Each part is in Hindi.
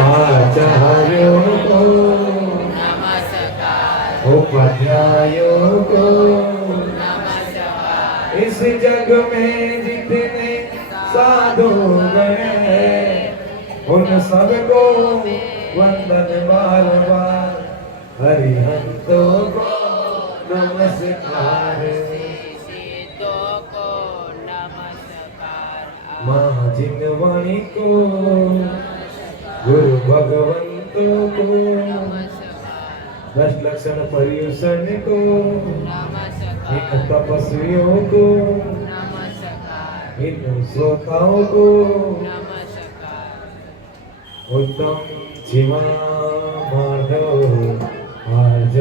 आचार्यों को नमस्कार, उपाध्यायों को नमस्कार। इस जग में जितने साधु गण हैं उन सबको वंदन बार बार। हरिहंतों को नमस्कार, सिद्धों को नमस्कार, माँ जिनवाणी को, गुरु भगवंतों को, नमस्कार, 10 लक्षण पर्युषण को, इन नमस्कार, तपस्वियों को, नमस्कार, इन श्रोताओं को, नमस्कार। उत्तम जीवा माधव आज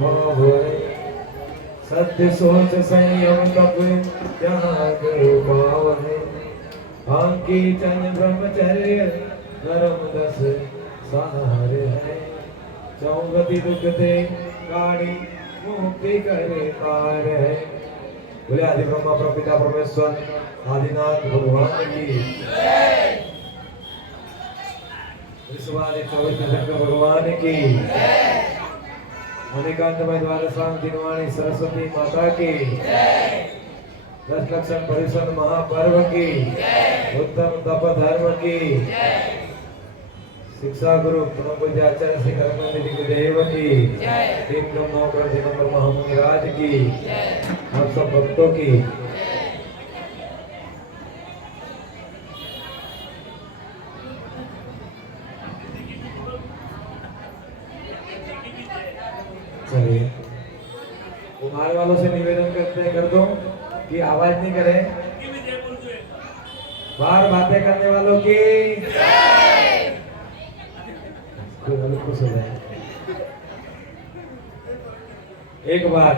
भावै, सत्य सोच संयम तप त्याग पावै, आंकी चन ब्रह्मचर्य धर्म 10 सार है, चौगति दुखते गाड़ी मुक्ति करे पार है। बोले आदि ब्रह्मा प्रपिता परमेश्वर आदिनाथ भगवान की जय। विश्वादि 24 तीर्थंकर भगवान की जय। अनेकांतमय द्वादशांग दिनवाणी सरस्वती माता की जय। 10 लक्षण परिषद महापर्व की जय। उत्तम तप धर्म की जय। शिक्षा गुरु परम पूज्य आचार्य श्री करमचंद गुरुदेव की जय। तीन नमो दिगंबर महामुनिराज की जय। आप सब भक्तों की चलिए कुमार वालों से निवेदन कर दो कि आवाज नहीं करें। बाहर बातें करने वालों की खुश हो जाए। एक बार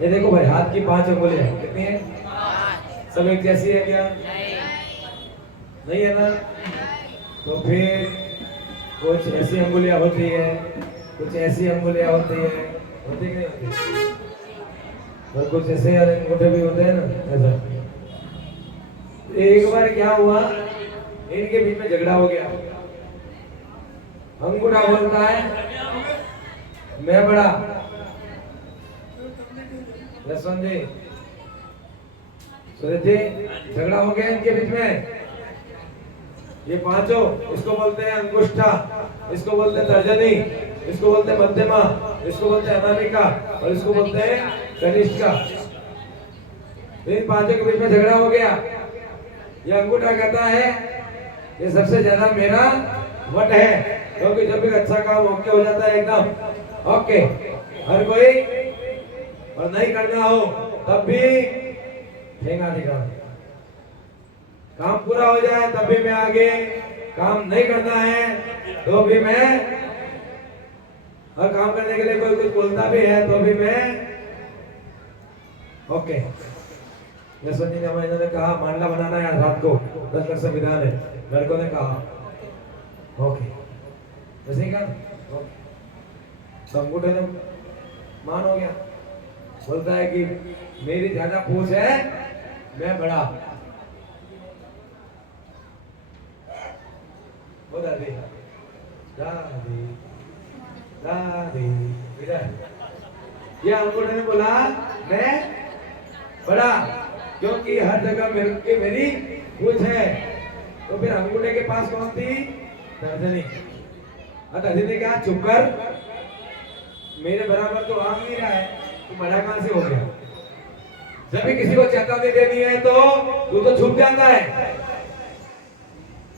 ये देखो भाई, हाथ की 5 अंगुलियां कितनी है? सब एक जैसी है क्या? नहीं है ना? तो फिर कुछ ऐसी अंगुलियां होती है, कुछ ऐसी अंगुलियां होती है, होती कि नहीं होती? और कुछ ऐसे अंगूठे भी होते हैं ना, ऐसा। एक बार क्या हुआ, इनके बीच में झगड़ा हो गया। अंगूठा बोलता है मैं बड़ा, यशवंत जी सुरेश जी, झगड़ा हो गया इनके बीच में। ये पांचों, इसको बोलते हैं अंगुष्ठा, इसको बोलते हैं तर्जनी, इसको बोलते हैं मध्यमा, इसको बोलते हैं अनामिका और इसको बोलते हैं कनिष्ठा। इन पांचों के बीच में झगड़ा हो गया। ये अंगूठा कहता है ये सबसे ज्यादा मेरा वट है, क्योंकि जब भी अच्छा काम ओके हो जाता है एकदम ओके, हर कोई, और नहीं करना हो तब भी ठेंगा दिखा। काम पूरा हो जाए तब भी मैं आगे, काम नहीं करना है तो भी मैं, और काम करने के लिए कोई कुछ बोलता भी है तो भी मैं ओके। यशवंत जी ने इन्होंने कहा मांडला बनाना है रात को, 10 लक्ष संविधान है। लड़कों ने कहा ओके, जैसे कहा संगठन ने मान हो गया। बोलता है कि मेरी ज्यादा पूछ है, मैं बड़ा। दादी दादी दादी इधर, ये अंगूठे ने बोला मैं बड़ा, क्योंकि हर जगह मेरी पूछ है। तो फिर अंगूठे के पास कौन थी? तर्जनी। तर्जनी कहा चुप कर, मेरे बराबर तो आ नहीं रहा है, तू बड़ा कहां से हो गया? जब भी किसी को चेतावनी देनी है तो तू तो छुप जाता है।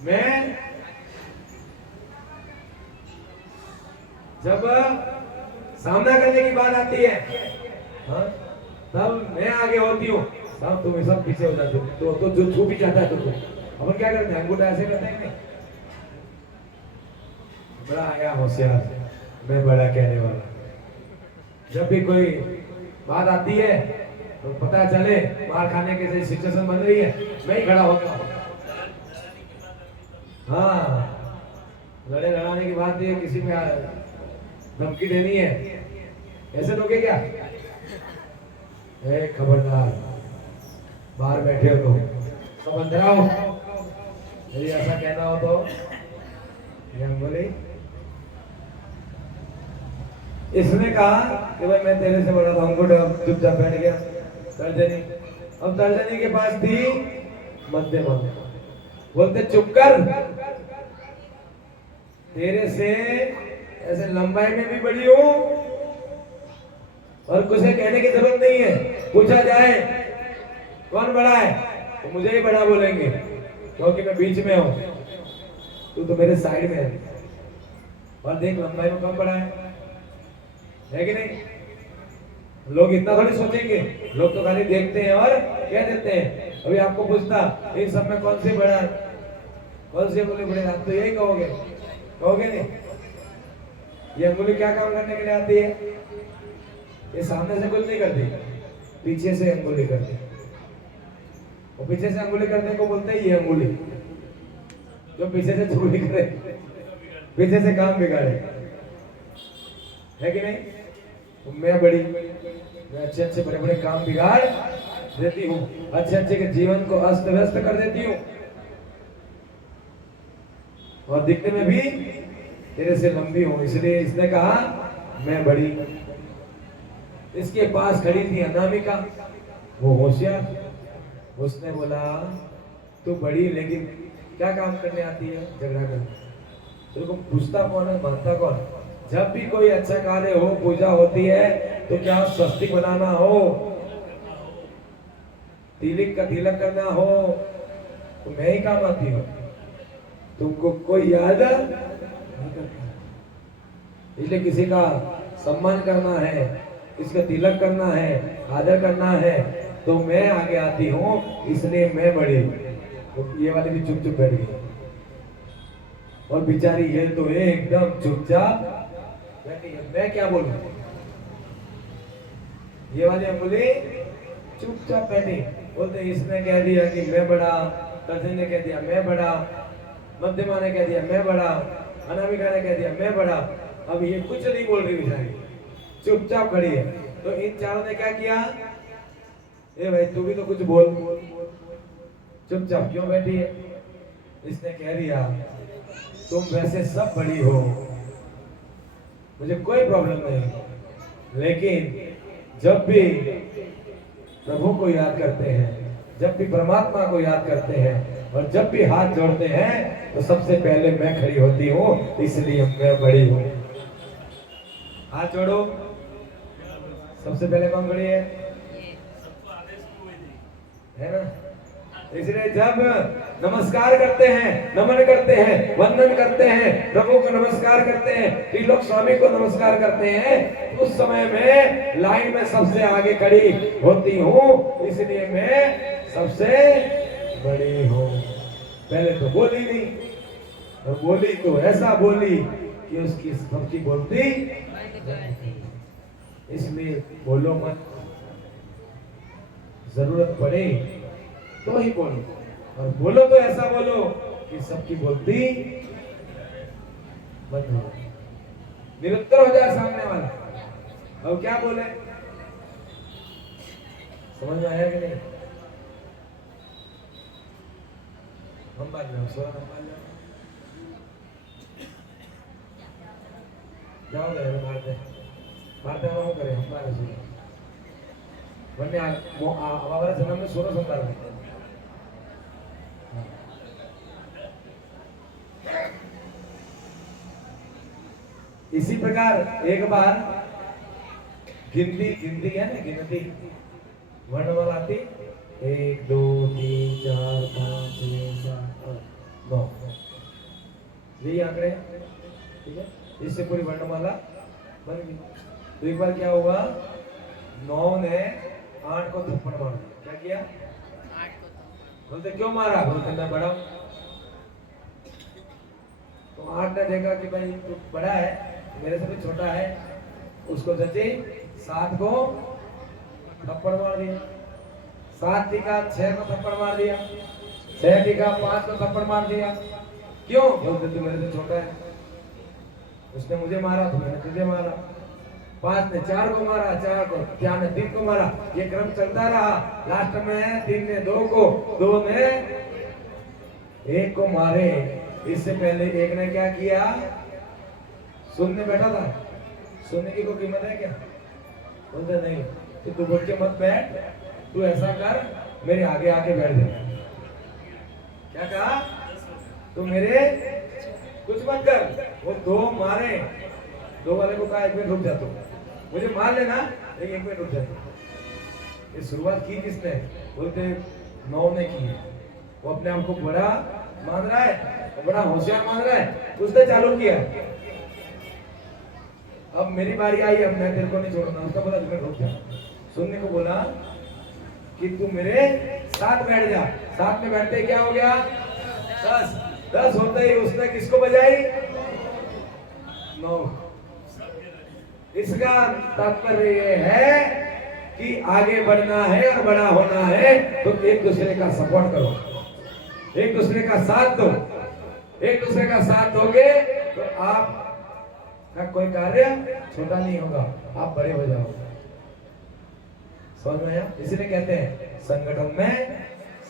मैं जब सामना करने की बात आती है, हाँ, तब मैं आगे होती हूँ, तब तुम सब पीछे हो जाते हो। तो जो छुप ही जाता है तुमको, अपन क्या करते हैं? अंगूठा ऐसे करते हैं। बड़ा आया होशियार, मैं बड़ा कहने वाला। जब भी कोई बात आती है तो पता चले मार खाने के सिचुएशन बन रही है, मैं ही खड़ा होता हूँ। हाँ, लड़े लड़ाने की बात है, किसी में धमकी देनी है, ऐसे लोगे क्या? खबरदार, बाहर बैठे हो तो सब अंदर आओ। यदि ऐसा कहना हो तो ये अंगुली। इसने कहा कि भाई मैं तेरे से बड़ा था, अंगूठा चुपचाप बैठ गया। तर्जनी, अब तर्जनी के पास थी मध्यमा, बोलते चुप कर, तेरे से ऐसे लंबाई में भी बड़ी हूं और कुछ कहने की जरूरत नहीं है। पूछा जाए कौन बड़ा है तो मुझे ही बड़ा बोलेंगे, क्योंकि मैं बीच में हूं, तू तो मेरे साइड में है। और देख लंबाई में कम बड़ा है कि नहीं? लोग इतना थोड़ी सोचेंगे, लोग तो खाली देखते हैं और कह देते हैं। अभी आपको पूछता इन सब में कौन सी बड़ा है, कौन सी अंगुली बड़ी, आप तो यही कहोगे, कहोगे नहीं? ये अंगुली क्या काम करने के लिए आती है? ये सामने से कुछ नहीं करती, पीछे से अंगुली करती है। और पीछे से अंगुली करने को बोलते हैं ये अंगुली, जो पीछे से चुगली करे, पीछे से काम बिगाड़े, है कि नहीं? तो मैं बड़ी, मैं अच्छे अच्छे बड़े बड़े काम बिगाड़ देती हूँ, अच्छे अच्छे के जीवन को अस्त व्यस्त कर देती हूँ, और दिखने में भी तेरे से लंबी हूँ। इसलिए इसने कहा मैं बड़ी। इसके पास खड़ी थी अनामिका, वो होशियार। उसने बोला तू बड़ी, लेकिन क्या काम करने आती है? झगड़ा करने। तेरे को पूछता कौन है, मानता कौन? जब भी कोई अच्छा कार्य हो, पूजा होती है, तो क्या स्वस्तिक बनाना हो, तिलक का तिलक करना हो, तो मैं ही काम आती हूँ, तुमको कोई याद नहीं करता। इसलिए किसी का सम्मान करना है, इसका तिलक करना है, आदर करना है, तो मैं आगे आती हूँ, इसलिए मैं बड़ी। तो ये वाली भी चुप चुप बैठ गई, और बेचारी ये तो एकदम चुपचाप बैठी है। मैं क्या बोलूं? ये वाली अंगुली चुपचाप बैठी। बोलते इसने कह दिया कि मैं बड़ा, तर्जनी ने कह दिया मैं बड़ा, मध्यमा ने कह दिया मैं बड़ा, अनामिका ने कह दिया मैं बड़ा। अब ये कुछ नहीं बोल रही बेचारी, चुपचाप खड़ी है। तो इन चारों ने क्या किया? ए भाई तू भी तो कुछ बोल, चुपचाप क्यों बैठी है? इसने कह दिया तुम वैसे सब बड़ी हो, मुझे कोई प्रॉब्लम नहीं, लेकिन जब भी प्रभु को याद करते हैं, जब भी परमात्मा को याद करते हैं, और जब भी हाथ जोड़ते हैं, तो सबसे पहले मैं खड़ी होती हूँ, इसलिए मैं बड़ी हूँ। हाथ जोड़ो, सबसे पहले कौन खड़ी है ना? इसलिए जब नमस्कार करते हैं, नमन करते हैं, वंदन करते हैं, प्रभु को नमस्कार करते हैं, त्रिलोक स्वामी को नमस्कार करते हैं, उस समय में लाइन में सबसे आगे खड़ी होती हूँ, इसलिए मैं सबसे बड़ी हूँ। पहले तो बोली नहीं, और बोली तो ऐसा बोली कि उसकी सबकी बोलती, इसलिए बोलो मत, जरूरत पड़े तो ही बोलो, और बोलो तो ऐसा बोलो कि सबकी बोलती बंद हो, निरुत्तर हो जाए सामने वाला। अब क्या बोले, समझ में आया कि नहीं? हम बात जाओ, सोरा हम बात जाओ, जाओ मारते मारते हम करें, हम बात सुनो वन्य हमारे जन्म में सोरा संतार है। इसी प्रकार एक बार गिनती गिनती है ना, गिनती वर्णमाला आती 1 2 3 4 5 6 7 8 9, यही आंकड़े, ठीक है? इससे पूरी वर्णमाला बन गई। तो एक बार क्या हुआ, 9 ने 8 को थप्पड़ मार दिया। क्या किया? 8 को बोलते क्यों मारा? बोलते मैं बड़ा हूं। तो 8 ने देखा कि भाई तू बड़ा है, मेरे से भी छोटा है, उसको जचे 7 को थप्पड़ मार दिया। 7 टीका 6 को थप्पड़ मार दिया, 6 टीका 5 को थप्पड़ मार दिया। क्यों? बोलते तू मेरे से छोटा है, उसने मुझे मारा तो मैंने तुझे मारा। 5 ने 4 को मारा, 4 को 4 ने 3 को मारा, ये क्रम चलता रहा। लास्ट में 3 ने 2 को, 2 ने एक को मारे, इससे पहले एक ने क्या किया? सुनने बैठा था। सुनने की कोई कीमत है क्या? बोलते नहीं, तो तू बोल के मत बैठ, तू ऐसा कर, मेरे आगे आके बैठ जा। क्या कहा? तू मेरे कुछ मत कर। वो दो मारे, दो वाले को कहा एक मिनट रुक जा, तू मुझे मार लेना, लेकिन एक मिनट रुक जा। ये शुरुआत की किसने? बोलते नौ ने की है। वो अपने आप को बड़ा मान रहा है, वो बड़ा होशियार मान रहा है, उसने चालू किया। अब मेरी बारी आई, अब मैं तेरे को नहीं छोड़ूंगा। उसका बोला तुम्हें रुक जा। सुनने को बोला कि तू मेरे साथ बैठ जा। साथ में बैठते क्या हो गया? 10। 10 होते ही उसने किसको बजाई? 9। इसका तात्पर्य ये है कि आगे बढ़ना है और बड़ा होना है तो एक दूसरे का सपोर्ट करो, एक दूसरे का साथ दो। एक दूसरे का साथ दोगे तो आप का कोई कार्य छोटा नहीं होगा, आप बड़े हो जाओगे। समझ में आया? इसीलिए कहते हैं संगठन में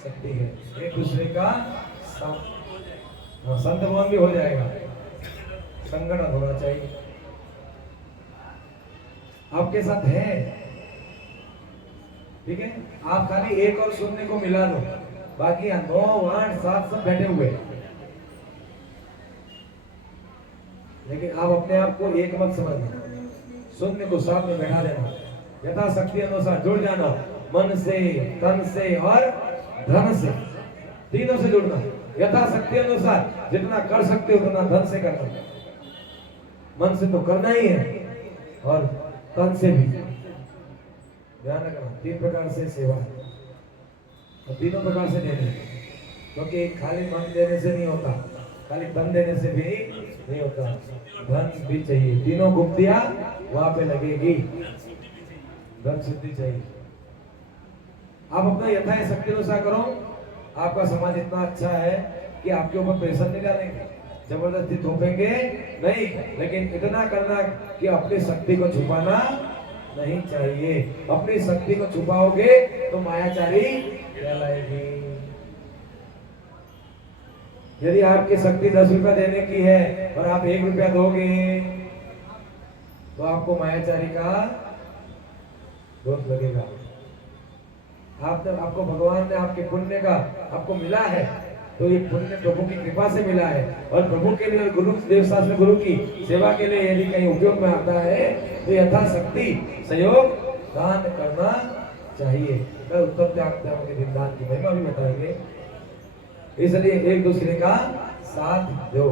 शक्ति है। एक दूसरे का साथ, संत भवन भी हो जाएगा। संगठन होना चाहिए। आपके साथ है, ठीक है? आप खाली एक और सुनने को मिला दो, बाकी 9, 8, 7 सब बैठे हुए। लेकिन आप अपने आप को एक मत समझना, सुनने को साथ में बैठा देना, यथाशक्ति अनुसार जुड़ जाना, मन से, तन से और धन से, तीनों से जुड़ना। यथाशक्ति अनुसार जितना कर सकते हो उतना धन से करना, मन से तो करना ही है और तन से भी। ध्यान रखना 3 प्रकार से सेवा है और तीनों प्रकार से देने, क्योंकि खाली मन देने से नहीं होता, खाली धन देने से भी नहीं होता, धन भी चाहिए। तीनों गुप्तियां वहां पे लगेगी, धन सिद्धि चाहिए। आप अपना यथाशक्ति अनुसार करो। आपका समाज इतना अच्छा है कि आपके ऊपर प्रेशर नहीं डालेंगे, जबरदस्ती थोपेंगे नहीं, लेकिन इतना करना कि अपनी शक्ति को छुपाना नहीं चाहिए। अपनी शक्ति को छुपाओगे तो मायाचारी कहलाएगी। यदि आपकी शक्ति 10 रुपया देने की है और आप 1 रुपया दोगे तो आपको मायाचारी का दोष लगेगा। आपको भगवान ने आपके पुण्य का आपको मिला है, तो ये पुण्य प्रभु की कृपा से मिला है। और प्रभु के लिए, गुरु देव शास्त्र गुरु की सेवा के लिए यदि कहीं उपयोग में आता है तो यथाशक्ति सहयोग दान करना चाहिए। कल उत्तम त्याग के दिन दान की महिमा भी बताएंगे। इसलिए एक दूसरे का साथ दो।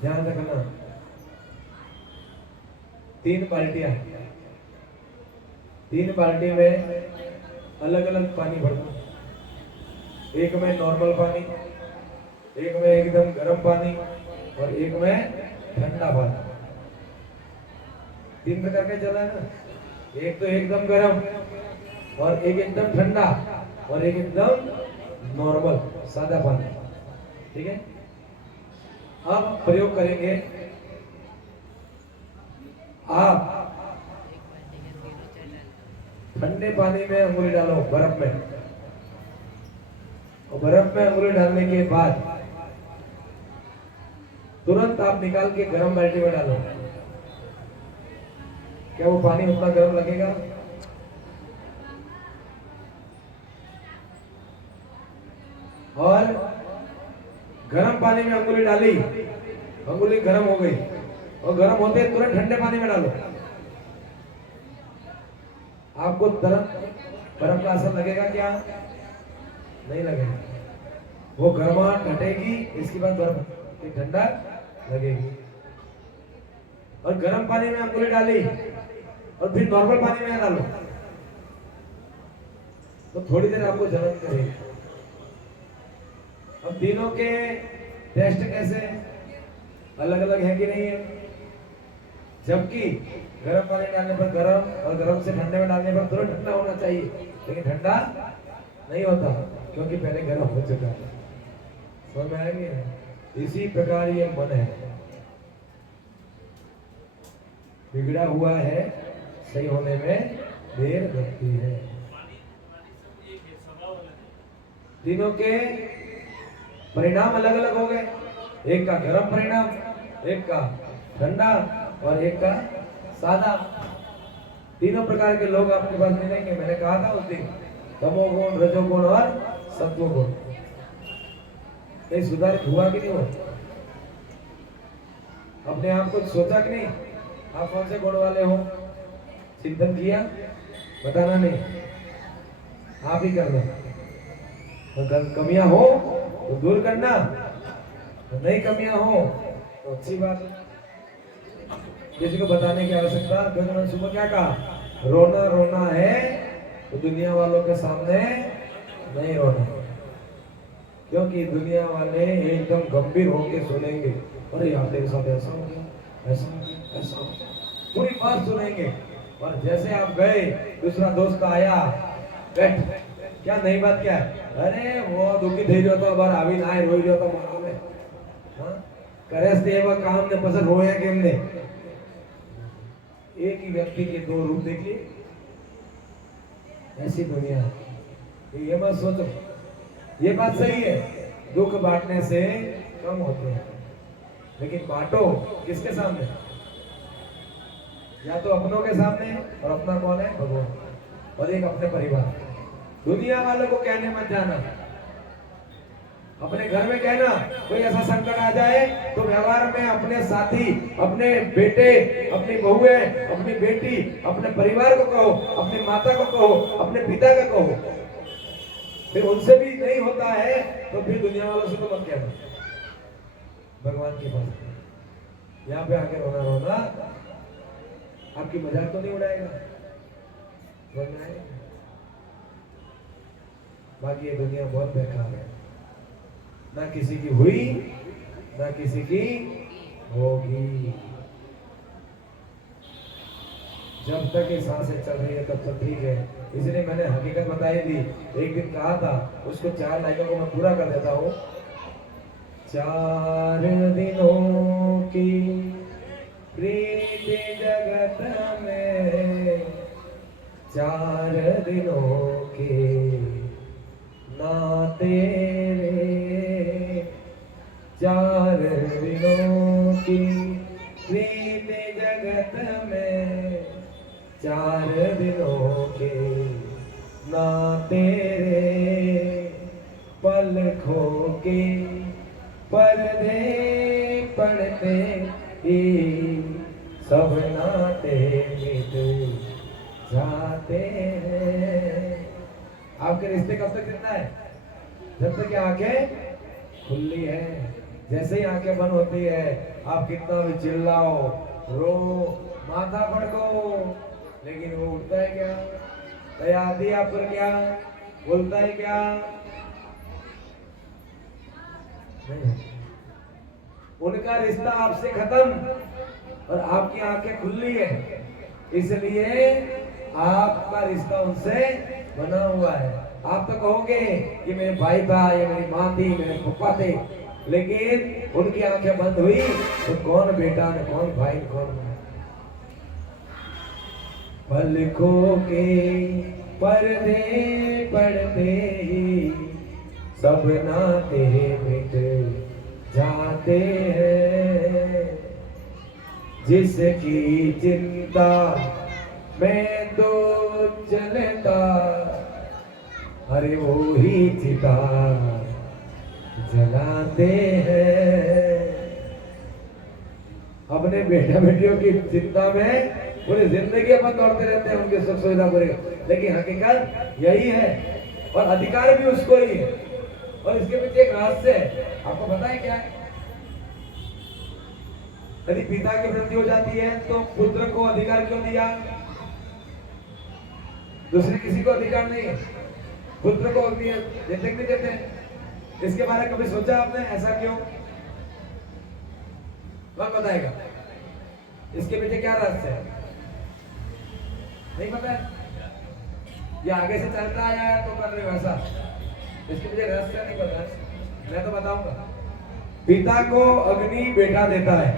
ध्यान रखना 3 बाल्टियां, 3 बाल्टी में अलग अलग पानी भरना। एक में नॉर्मल पानी, एक में एकदम गर्म पानी और एक में ठंडा पानी। 3 प्रकार का जल है ना, एक तो एकदम गर्म और एक एकदम ठंडा और एक एकदम नॉर्मल सादा पानी, ठीक है? अब प्रयोग करेंगे। आप ठंडे पानी में अंगुली डालो, बर्फ में, और बर्फ में अंगुली डालने के बाद तुरंत आप निकाल के गर्म बाल्टी में डालो। क्या वो पानी उतना गर्म लगेगा? और गर्म पानी में अंगुली डाली, अंगुली गर्म हो गई और गर्म होते तुरंत ठंडे पानी में डालो। आपको तुरंत बर्फ का असर लगेगा क्या? नहीं लगेगा। वो गर्माहट घटेगी, इसके बाद बर्फ की ठंडा लगेगी। और गर्म पानी में अंगुली डाली और फिर नॉर्मल पानी में डालो तो थोड़ी देर आपको जलन करेगी। अब तीनों के टेस्ट कैसे अलग अलग है कि नहीं है? जबकि गर्म पानी डालने पर गर्म और गर्म से ठंडे में डालने पर तुरंत ठंडा होना चाहिए, लेकिन ठंडा नहीं होता क्योंकि पहले गर्म हो चुका है। समझ में आएंगे? इसी प्रकार ये मन है, बिगड़ा हुआ है, सही होने में देर लगती है। तीनों के परिणाम अलग अलग हो गए। एक का गर्म परिणाम, एक का ठंडा और एक का सादा। तीनों प्रकार के लोग आपके पास मिलेंगे। मैंने कहा था उस दिन, तमोगुण, रजोगुण और सत्वगुण। कहीं सुधार हुआ कि नहीं हुआ? अपने आप को सोचा कि नहीं, आप कौन से गुण वाले हो? चिंतन किया? बताना नहीं, आप ही करना। तो कमियां हो तो दूर करना, तो नहीं कमियां हो तो अच्छी बात है। किसी को बताने की आवश्यकता। भगवान सुबह क्या कहा? रोना रोना है तो दुनिया वालों के सामने नहीं रोना, क्योंकि दुनिया वाले एकदम गंभीर होकर सुनेंगे। अरे यार तेरे साथ ऐसा हो गया, ऐसा हो गया, ऐसा हो गया, पूरी बात सुनेंगे। और जैसे आप गए, दूसरा दोस्त आया, बैठ, क्या नई बात क्या है? अरे वो दुखी થઈ રહ્યો તો બાર આવીને આય રોઈ રહ્યો તો મારાને, હા કરે છે એવા કામ ને પછી રોયા કેમ ને? एक ही व्यक्ति के दो रूप देखिए, ऐसी दुनिया है। ये मत सोचो, ये बात सही है, दुख बांटने से कम होते हैं, लेकिन बांटो किसके सामने? या तो अपनों के सामने, और अपना कौन है? भगवान। और एक अपने परिवार। दुनिया वालों को कहने मत जाना, अपने घर में कहना। कोई ऐसा संकट आ जाए तो व्यवहार में अपने साथी, अपने बेटे, अपनी बहुएं, अपनी बेटी, अपने परिवार को कहो, अपनी माता को कहो, अपने पिता को कहो। फिर उनसे भी नहीं होता है तो फिर दुनिया वालों से तो मत कहना, भगवान के पास। यहाँ पे आके रोना रोना आपकी मजाक तो नहीं उड़ाएगा, समझ में आएगा? बाकी ये दुनिया बहुत बेकार है, ना किसी की हुई ना किसी की होगी। जब तक ये सांसें चल रही है तब तक ठीक है। इसलिए मैंने हकीकत बताई थी, एक दिन कहा था, उसको 4 लाइनों को मैं पूरा कर देता हूँ। 4 दिनों की प्रीति जगत में, 4 दिनों के नाते रे, 4 दिनों की प्रीति जगत में, 4 दिनों के नाते रे, पलकों के पर्दे पड़ते ही सब नाते मिट जाते हैं। आपके रिश्ते कब तक जिंदा है? जब तक आंखें खुली है। जैसे ही आंखें बंद होती है, आप कितना भी चिल्लाओ, रो, माथा फड़को, लेकिन वो उठता है क्या? तैयारी आप पर क्या बोलता है क्या? नहीं। उनका रिश्ता आपसे खत्म और आपकी आंखें खुली है, इसलिए आपका रिश्ता उनसे बना हुआ है। आप तो कहोगे कि मेरे भाई था, ये मेरी माँ थी, मेरे पापा थे, लेकिन उनकी आंखें बंद हुई तो कौन बेटा ने, कौन भाई, कौन माँ? पलकों के पर्दे पड़ते ही सब नाते मिट जाते हैं। जिसकी चिंता में तो चलता, अरे वो ही चिता जलाते हैं। अपने बेटा बेटियों की चिंता में पूरी जिंदगी अपन दौड़ते रहते हैं, उनके सुख सुविधा पूरे, लेकिन हकीकत यही है और अधिकार भी उसको ही है। और इसके पीछे एक रहस्य है, आपको पता है क्या है? यदि पिता की मृत्यु हो जाती है तो पुत्र को अधिकार क्यों दिया? दूसरे किसी को अधिकार नहीं है, पुत्र को देते नहीं देते? इसके बारे में कभी सोचा आपने, ऐसा क्यों? कौन बताएगा? इसके पीछे क्या रहस्य है? नहीं पता है? ये आगे से चलता आया है तो कर रहे हो ऐसा? इसके पीछे रहस्य नहीं पता है, मैं तो बताऊंगा। पिता को अग्नि बेटा देता है,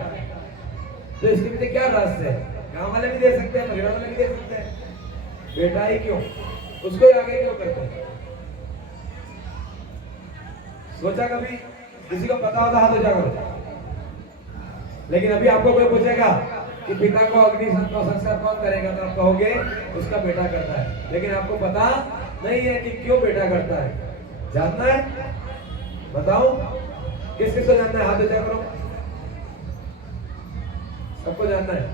तो इसके पीछे क्या रहस्य है? गांव वाले भी दे सकते हैं, परिवार वाले भी दे सकते हैं, बेटा ही क्यों? उसको ही आगे क्यों करते हैं? सोचा कभी? किसी को पता होता हाथ ऊंचा करो। लेकिन अभी आपको कोई पूछेगा कि पिता को अग्नि संस्कार कौन करेगा, तो आप कहोगे उसका बेटा करता है। लेकिन आपको पता नहीं है कि क्यों बेटा करता है। जानना है? बताओ किस किस को जानना है? हाथ ऊंचा करो। सबको जानना है?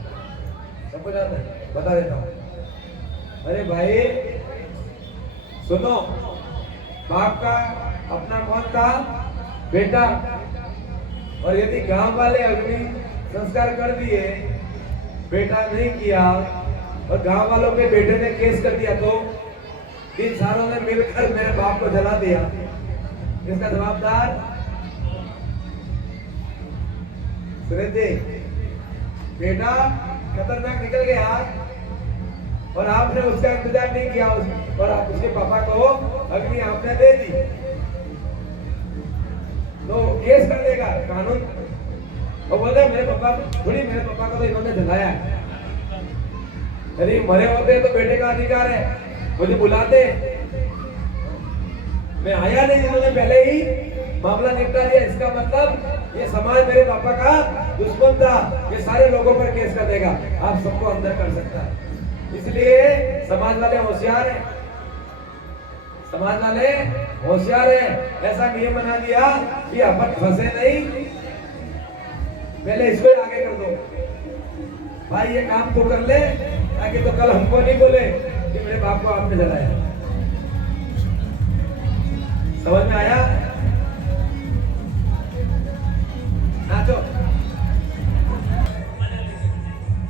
सबको जानना है? बता देता हूं। अरे भाई सुनो, बाप का अपना कौन था? बेटा। और यदि गांव वाले अग्नि संस्कार कर दिए, बेटा नहीं किया, और गांव वालों के बेटे ने केस कर दिया, तो 3 सालों में मिलकर मेरे बाप को जला दिया, इसका जवाबदार? सुरेश जी, बेटा खतरनाक निकल गया और आपने उसका इंतजार नहीं किया, और आप उसके पापा को अग्नि आपने दे दी, तो केस कर देगा कानून। और बोले मेरे पापा को तो इन्होंने जलाया है। यदि मरे होते तो बेटे का अधिकार है, मुझे बुलाते, मैं आया नहीं, इन्होंने पहले ही मामला निपटा दिया। इसका मतलब ये समाज मेरे पापा का दुश्मन था, ये सारे लोगों पर केस कर देगा, आप सबको अंदर कर सकता है। इसलिए समाज वाले होशियार हैं, समाज वाले होशियार है। ऐसा नियम बना दिया कि अपन फंसे नहीं, पहले इसको आगे कर दो भाई, ये काम तो कर ले, ताकि तो कल हमको नहीं बोले कि मेरे बाप को आपने जलाया। समझ में आया? नाचो,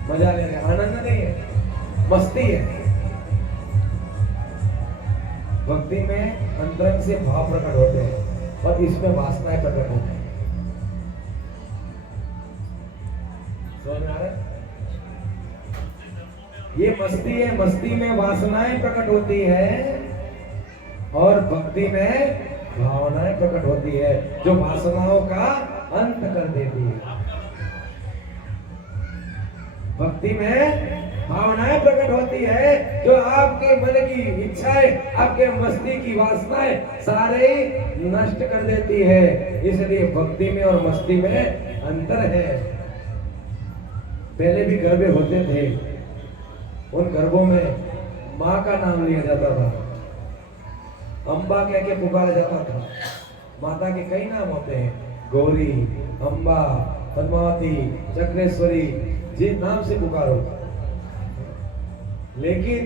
मजा ले रहे, आनंद नहीं है, मस्ती है। भक्ति में अंतरंग से भाव प्रकट होते हैं और इसमें वासनाएं प्रकट होती हैं। समझ में आ रहा है? ये मस्ती है, मस्ती में वासनाएं प्रकट होती है और भक्ति में भावनाएं प्रकट होती है, जो वासनाओं का अंत कर देती है। भक्ति में भावनाएं प्रकट होती है, जो आपके मन की इच्छाएं, आपके मस्ती की वासनाएं सारे नष्ट कर देती है। इसलिए भक्ति में और मस्ती में अंतर है। पहले भी गर्भ होते थे, उन गर्भों में माँ का नाम लिया जाता था, अम्बा कह के पुकारा जाता था। माता के कई नाम होते हैं, गौरी, अम्बा, पद्मावती, चक्रेश्वरी, जिस नाम से पुकारो। लेकिन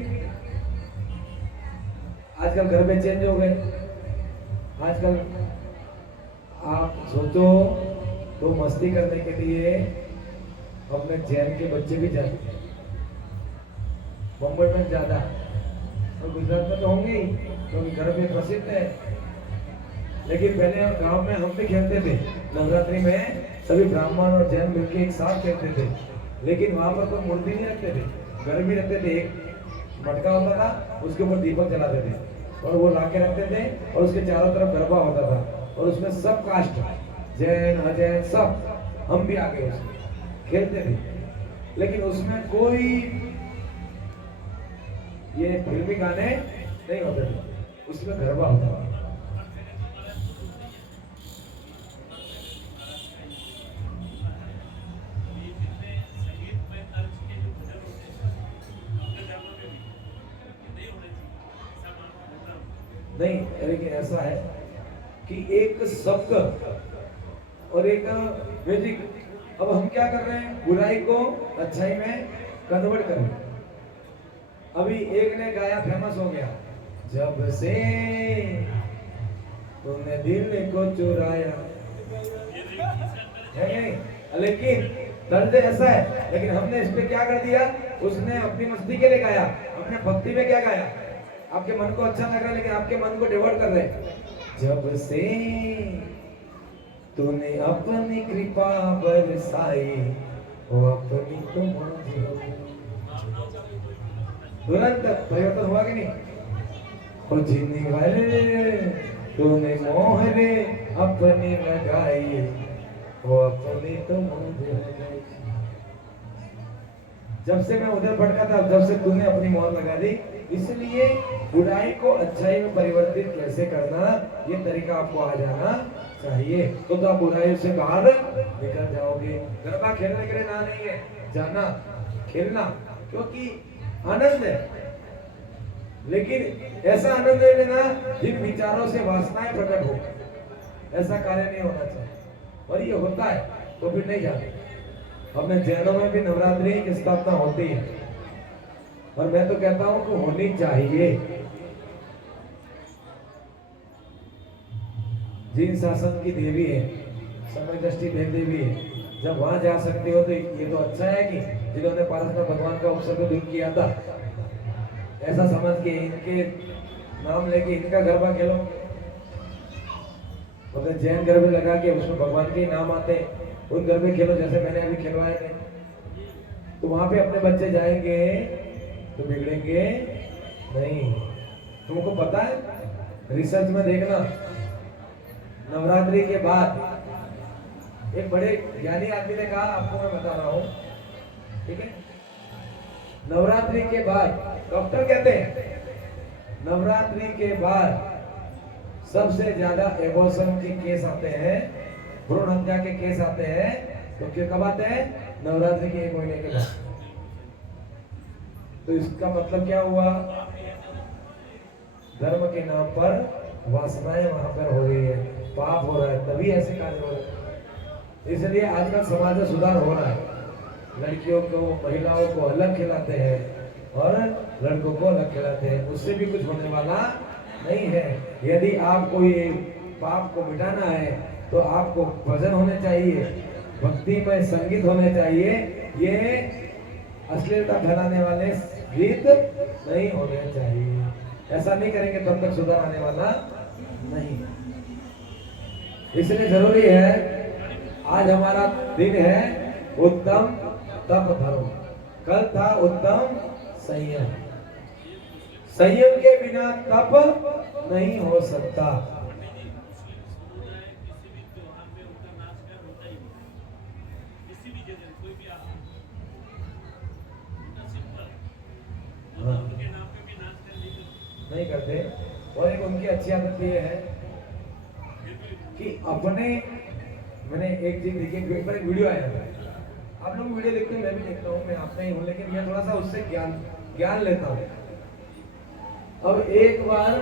आजकल गर्भे चेंज हो गए। आजकल आप सोचो तो मस्ती करने के लिए अपने जैन के बच्चे भी जाते हैं, बम्बई में ज्यादा और गुजरात में तो होंगे ही, क्योंकि गर्भे प्रसिद्ध है। लेकिन पहले हम गांव में हम भी खेलते थे, नवरात्रि में सभी ब्राह्मण और जैन मिलकर एक साथ खेलते थे। लेकिन वहां पर कोई मूर्ति नहीं रखते थे, घर भी रखते थे, एक मटका होता था, उसके ऊपर दीपक जलाते थे और वो ला के रखते थे, और उसके चारों तरफ गरबा होता था, और उसमें सब कास्ट, जैन अजैन सब, हम भी आगे उसमें खेलते थे। लेकिन उसमें कोई ये फिल्मी गाने नहीं होते थे, उसमें गरबा होता था। नहीं, लेकिन ऐसा है कि एक शब्द और एक म्यूजिक, अब हम क्या कर रहे हैं, बुराई को अच्छाई में कन्वर्ट कर रहे हैं। अभी एक ने गाया, फेमस हो गया, जब से तूने दिल को चुराया, है नहीं? लेकिन दर्द ऐसा है, लेकिन हमने इस पे क्या कर दिया, उसने अपनी मस्ती के लिए गाया, अपने भक्ति में क्या गाया, आपके मन को अच्छा लग रहा है, लेकिन आपके मन को डिवर्ट कर रहे। जब से तूने अपनी कृपा बरसाई, वो अपनी तो मुझे तुरंत परिवर्तन हुआ कि नहीं? और जीने वाले तूने मोहरे अपनी लगाई, वो अपनी तो मुझे लगाई। जब से मैं उधर भटका था, जब से तूने अपनी मोहर लगा दी, इसलिए बुराई को अच्छाई में परिवर्तित कैसे करना, ये तरीका आपको आ जाना चाहिए, तो आप बुराई से बाहर निकल जाओगे। गरबा खेलने के लिए ना नहीं है, जाना खेलना, क्योंकि आनंद है, लेकिन ऐसा आनंद ले लेना जिन विचारों से वासनाएं प्रकट हो, ऐसा कार्य नहीं होना चाहिए। और ये होता है तो फिर नहीं जाते। अपने जैनों में भी नवरात्रि की स्थापना होती है, और मैं तो कहता हूं कि होनी चाहिए। जिन शासन की देवी है, समय दृष्टि देवी है, जब वहां जा सकते हो तो ये तो अच्छा है कि जिन्होंने पारस में भगवान का उत्सव दूर किया था, ऐसा समझ के इनके नाम लेके इनका गरबा खेलो, मतलब जैन गरबे लगा के उसमें भगवान के नाम आते, उन गरबे खेलो जैसे मैंने अभी खिलवाए थे। तो वहां पे अपने बच्चे जाएंगे तो बिगड़ेंगे नहीं। तुमको पता है, रिसर्च में देखना, नवरात्रि के बाद एक बड़े ज्ञानी आदमी ने कहा, आपको मैं बता रहा हूं, ठीक है, नवरात्रि के बाद डॉक्टर कहते हैं नवरात्रि के बाद सबसे ज्यादा एबॉर्शन के केस आते हैं, भ्रूण हत्या के केस आते हैं, तो क्यों कब आते हैं? नवरात्रि के 1 महीने के बाद। तो इसका मतलब क्या हुआ? धर्म के नाम पर वासनाएं वहां पर हो रही है, पाप हो रहा है, तभी ऐसे कार्य हो रहे हैं। इसलिए आजकल समाज में सुधार हो रहा है, लड़कियों को महिलाओं को अलग खिलाते हैं और लड़कों को अलग खिलाते हैं, उससे भी कुछ होने वाला नहीं है। यदि आपको ये पाप को मिटाना है तो आपको भजन होने चाहिए, भक्ति में संगीत होने चाहिए, ये अश्लीलता फैलाने वाले गीत नहीं होने चाहिए। ऐसा नहीं करेंगे तब तक सुधार आने वाला नहीं। इसलिए जरूरी है, आज हमारा दिन है उत्तम तप धर्म, कल था उत्तम संयम। संयम के बिना तप नहीं हो सकता। हाँ। नहीं करते। और एक उनकी अच्छी आदत ये है कि अपने, मैंने एक चीज देखी, एक वीडियो आया था, आप लोग वीडियो देखते हैं, मैं भी देखता हूँ, मैं आपका ही हूँ, लेकिन मैं थोड़ा सा उससे ज्ञान लेता हूँ। अब एक बार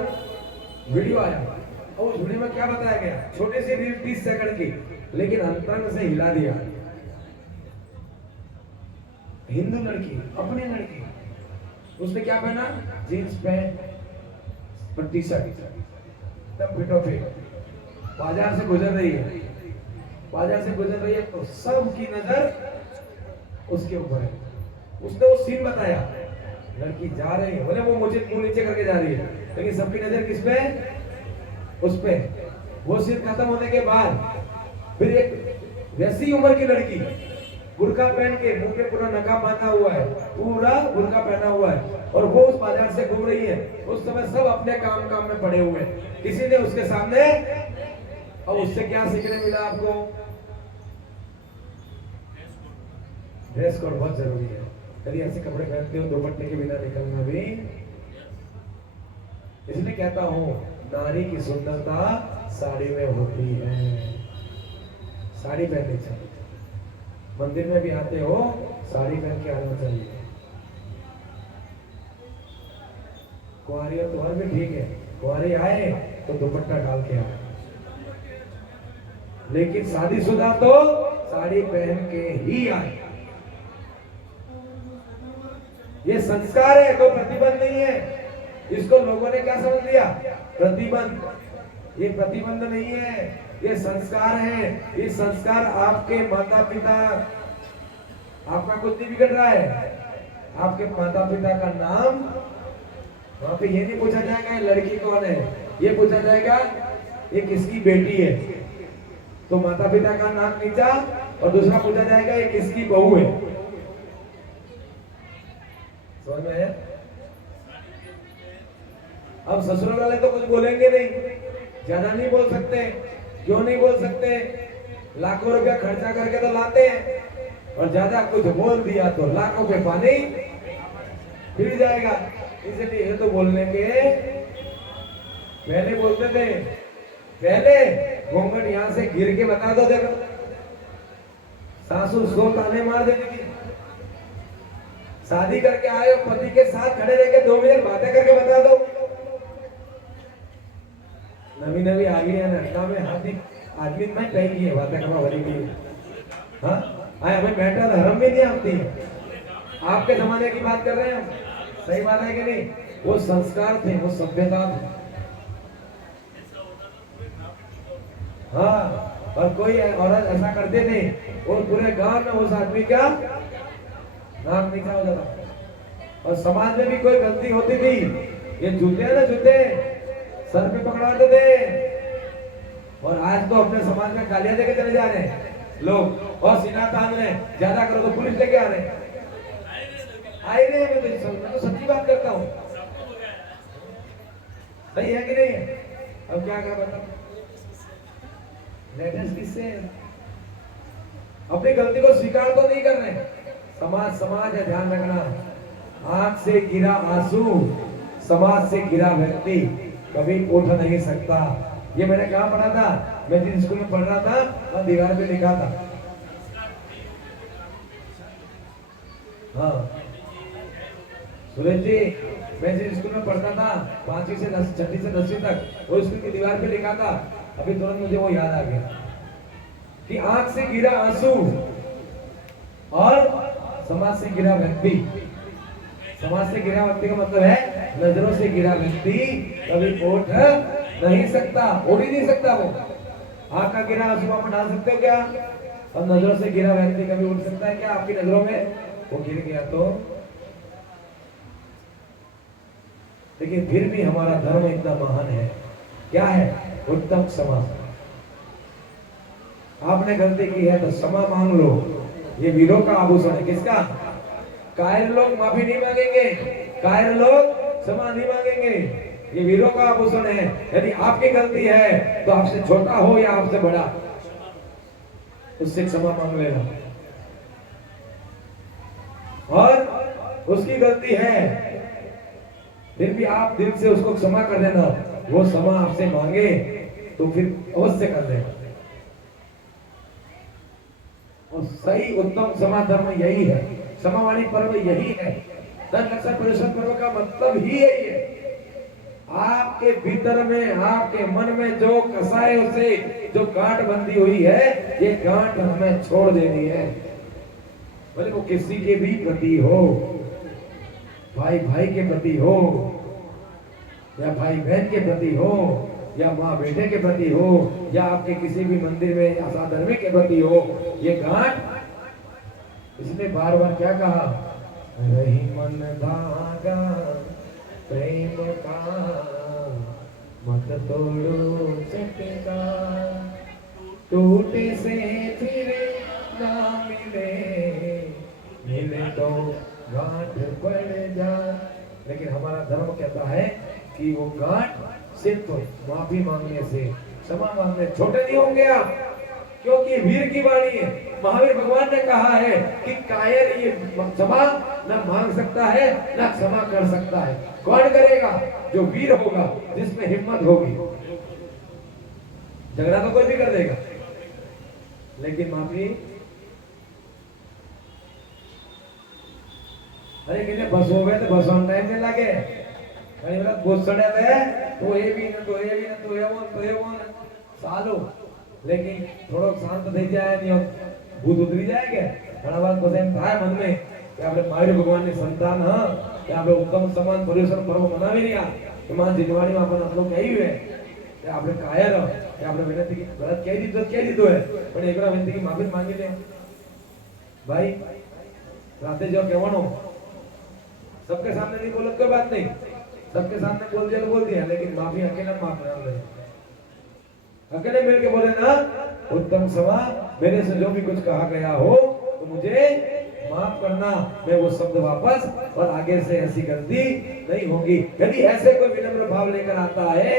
वीडियो आया और उस वीडियो में क्या बताया गया, छोटे से रील 30 सेकंड की, लेकिन अंतरंग से हिला दिया। हिंदू लड़की, अपनी लड़की, उसने क्या पहना? जीन्स पैंट और टी शर्ट, तब फिटो फिट बाजार से गुजर रही है, बाजार से गुजर रही है तो सबकी नजर उसके ऊपर है। उसने वो सीन बताया, लड़की जा रही है, बोले वो मुझे मुंह नीचे करके जा रही है, लेकिन सबकी नजर किस पे? उस पे। वो सीन खत्म होने के बाद फिर एक वैसी उम्र की लड़की बुर्का पहन के, मुंह पे पूरा नकाब बांधा हुआ है, पूरा बुर्का पहना हुआ है, और वो उस बाजार से घूम रही है। उस समय सब अपने काम में पड़े हुए हैं, किसी ने उसके सामने। और उससे क्या सीखने मिला आपको? ड्रेस कोड बहुत जरूरी है। यदि ऐसे कपड़े पहनते हो दुपट्टे के बिना निकलना भी। इसलिए कहता हूं, नारी की सुंदरता साड़ी में होती है, साड़ी पहननी चाहिए। मंदिर में भी आते हो, साड़ी पहन के आना चाहिए। कुंवारी और तुम्हार भी ठीक है, कुंवारी आए तो दुपट्टा डाल के आए, लेकिन शादीशुदा तो साड़ी पहन के ही आए। ये संस्कार है, कोई प्रतिबंध नहीं है। इसको लोगों ने क्या समझ लिया? प्रतिबंध। ये प्रतिबंध नहीं है, ये संस्कार है। ये संस्कार आपके माता पिता, आपका कुछ नहीं बिगड़ रहा है, आपके माता पिता का नाम, वहां पे ये नहीं पूछा जाएगा लड़की कौन है, ये पूछा जाएगा ये किसकी बेटी है। तो माता पिता का नाम नीचा, और दूसरा पूछा जाएगा ये किसकी बहू है। समझ में आया? अब ससुराल वाले तो कुछ बोलेंगे नहीं, ज्यादा नहीं बोल सकते। क्यों नहीं बोल सकते? लाखों रुपया खर्चा करके तो लाते हैं, और ज्यादा कुछ बोल दिया तो लाखों पे पानी फिर जाएगा। इसलिए तो बोलने के पहले बोलते थे, पहले घूंघट यहाँ से गिर के बता दो, देखो सासू सो ताने मार देती थी। शादी करके आए हो पति के साथ खड़े रह के 2 मिनट बातें करके बता दो। नवी नवी आ गई है ना में हाथी आदमी में कही की है बातें करना भरी की। हाँ आए हमें बैठा धर्म भी नहीं आती। आपके जमाने की बात कर रहे हैं हम, सही बात है कि नहीं? वो संस्कार थे, वो सभ्यता थी। हाँ और कोई औरत ऐसा करते थे और पूरे गांव में उस आदमी का नाम लिखा हो जाता। और समाज में भी कोई गलती होती थी, ये जूते है ना जूते सर पे पकड़ाते थे। और आज तो अपने समाज में गालियां देके चले जा रहे हैं लोग, और सीना तान रहे, ज्यादा करो तो पुलिस लेके आ रहे हैं। आए रहे मैं तो सच्ची बात करता हूँ, सही है कि नहीं है? अब क्या क्या बताओ, लेटेस्ट किससे अपनी गलती को स्वीकार तो नहीं कर रहे। समाज है, ध्यान रखना। आंख से गिरा आंसू, समाज से गिरा व्यक्ति कभी उठ नहीं सकता। ये मैंने कहाँ पढ़ा था? मैं जिस स्कूल में पढ़ रहा था और दीवार पे लिखा था। हाँ सुरेश जी, मैं जिस स्कूल में पढ़ता था 5वीं से 6वीं से 10वीं तक, वो स्कूल की दीवार पे लिखा था। अभी तुरंत मुझे वो याद आ गया कि आंख से गिरा आंसू और समाज से गिरा व्यक्ति। समाज से गिरा व्यक्ति का मतलब है नजरों से गिरा व्यक्ति कभी उठ नहीं सकता, उठ ही नहीं सकता। वो आंख का गिरा आंसू आप डाल सकते हो क्या? और नजरों से गिरा व्यक्ति कभी उठ सकता है क्या आपकी नजरों में? वो गिर गया तो। लेकिन फिर भी हमारा धर्म इतना महान है, क्या है? उत्तम क्षमा। आपने गलती की है तो क्षमा मांग लो, ये वीरों का आभूषण है। किसका? कायर लोग माफी नहीं मांगेंगे, कायर लोग क्षमा नहीं मांगेंगे, ये वीरों का आभूषण है। यदि आपकी गलती है तो आपसे छोटा हो या आपसे बड़ा, उससे क्षमा मांग लेना। और उसकी गलती है फिर भी आप दिल से उसको क्षमा कर देना, वो क्षमा आपसे मांगे तो फिर अवश्य कर देना। और सही उत्तम क्षमा धर्म यही है, क्षमावाणी पर्व यही है। 10 लक्षण परिषद पर्व का मतलब ही यही है। आपके भीतर में, आपके मन में जो कसायों से जो गांठ बंधी हुई है, ये गांठ हमें छोड़ देनी है। भले वो किसी के भी प्रति हो, भाई भाई के प्रति हो, या भाई बहन के प्रति हो, या माँ बेटे के प्रति हो, या आपके किसी भी मंदिर में असाधर्मी के प्रति हो, ये गांठ। इसने बार बार क्या कहा? रही मन धागा प्रेम का, मत तोड़ो चटका, टूटे से फिर ना मिले, मिले तो गांठ बढ़ जाए। लेकिन हमारा धर्म कहता है कि वो गांठ सिर्फ माफी मांगने से, क्षमा मांगने छोटे नहीं होंगे आप, क्योंकि वीर की वाणी है। महावीर भगवान ने कहा है कि कायर ये क्षमा न मांग सकता है न क्षमा कर सकता है। कौन करेगा? जो वीर होगा, जिसमें हिम्मत होगी। झगड़ा तो कोई भी कर देगा, लेकिन माफी। अरे कितने बस हो गए तो बस ऑन टाइम में लगे, घणी वक्त घुसड़े थे तो ये भी न तो ये भी न तो ये वो सालों। लेकिन थोड़ो शांत થઈ જાય ને ભૂત ઉતરી જાય કે ઘણા વાર પછી એમ થાય મન में કે આપણે મહાવીર ભગવાનની સંતાન હા કે આપણે ઉત્તમ સમાન પર્યુષણ પર્વ મનાવી રહ્યા કે માં જીનવાડીમાં આપણને આટલું કહ્યું है કે આપણે કાયર કે આપણે વિનંતી की गलत कह દીધો है પણ એકવાર વિનંતી की માફી માંગી લે भाई। राते जो કહેવાનો सबके सामने नहीं बोलो कोई बात नहीं, सबके सामने बोल दिया तो बोल दिया, लेकिन माफी अकेला माफ करना, अकेले मिल के बोले ना उत्तम क्षमा, मेरे से जो भी कुछ कहा गया हो तो मुझे माफ करना, मैं वो शब्द वापस, और आगे से ऐसी गलती नहीं होगी। यदि ऐसे कोई विनम्र भाव लेकर आता है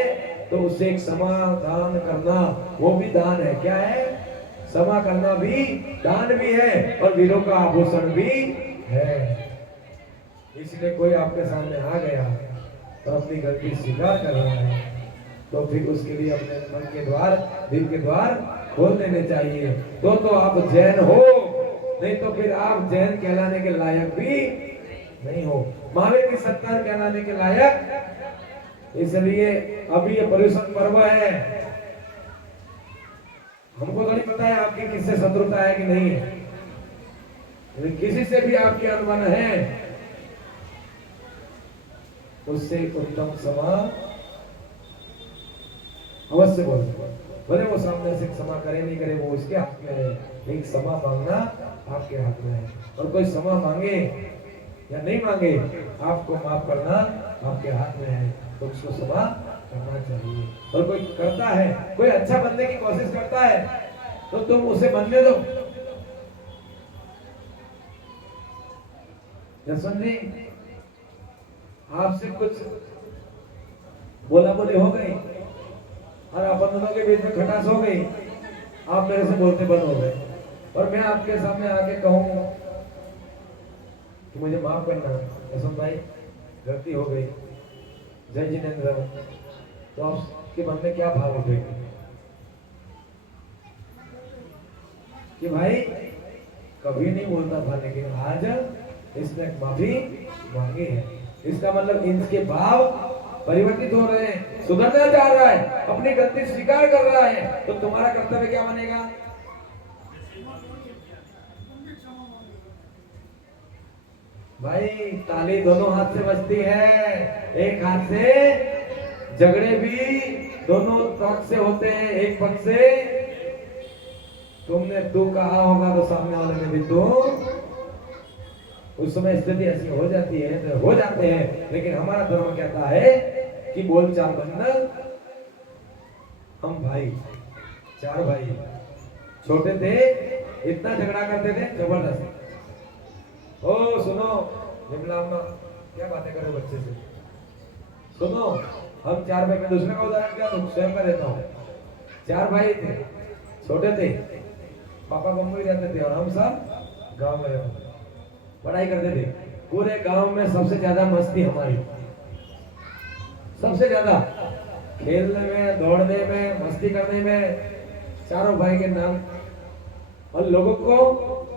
तो उससे एक क्षमा दान करना, वो भी दान है। क्या है? क्षमा करना भी दान भी है और वीरों का आभूषण भी है। इसलिए कोई आपके सामने आ गया और अपनी गलती स्वीकार कर रहा है तो फिर उसके लिए अपने मन के द्वार, दिल के द्वार खोल देने चाहिए। तो आप जैन हो, नहीं तो फिर आप जैन कहलाने के लायक भी नहीं हो, महावीर की सत्कार कहलाने के लायक। इसलिए अभी ये पर्युषण पर्व है, हमको तो नहीं पता है आपकी किससे शत्रुता है कि नहीं है, लेकिन किसी से भी आपकी अनबन है, उससे उत्तम क्षमा अवश्य बोलो। भले वो सामने से क्षमा करे नहीं करे वो उसके हाथ में है, लेकिन क्षमा मांगना आपके हाथ में है। और कोई क्षमा मांगे या नहीं मांगे, आपको माफ करना आपके हाथ में है, तो उसको क्षमा करना चाहिए। और कोई करता है, कोई अच्छा बनने की कोशिश करता है, तो तुम उसे बनने दो। जसवंत जी, आपसे कुछ बोला बोली हो गई और अपन दोनों के बीच में खटास हो गई, आप मेरे से बोलते बंद हो गए, और मैं आपके सामने आके कहूँ कि मुझे माफ करना जसवंत भाई, गलती हो गई, जय जिनेन्द्र, तो आपके मन में क्या भाव उठेगा कि भाई कभी नहीं बोलता था, लेकिन आज इसने माफी मांगी है। इसका मतलब इनके भाव परिवर्तित हो रहे हैं, सुधरना चाह रहा है, अपनी गलती स्वीकार कर रहा है, तो तुम्हारा कर्तव्य क्या बनेगा? भाई ताली दोनों हाथ से बजती है, एक हाथ से झगड़े भी दोनों पक्ष से होते हैं, एक पक्ष से तुमने तू कहा होगा तो सामने वाले ने भी तू, उस समय स्थिति ऐसी हो जाती है तो हो जाते हैं, लेकिन हमारा धर्म कहता है कि बोलचाल बनना। हम भाई, चार भाई छोटे थे, इतना झगड़ा करते थे जबरदस्त। ओ सुनो विमला अम्मा, क्या बातें करो बच्चे से, सुनो हम चार भाई, मैं दूसरे का उदाहरण क्या दूं, स्वयं का देता हूँ। चार भाई थे, छोटे थे, पापा बम्बई रहते थे और हम सब गांव में रहते थे, पढ़ाई करते थे। पूरे गांव में सबसे ज्यादा मस्ती हमारी, सबसे ज्यादा खेलने में, दौड़ने में, मस्ती करने में, चारों भाई के नाम। और लोगों को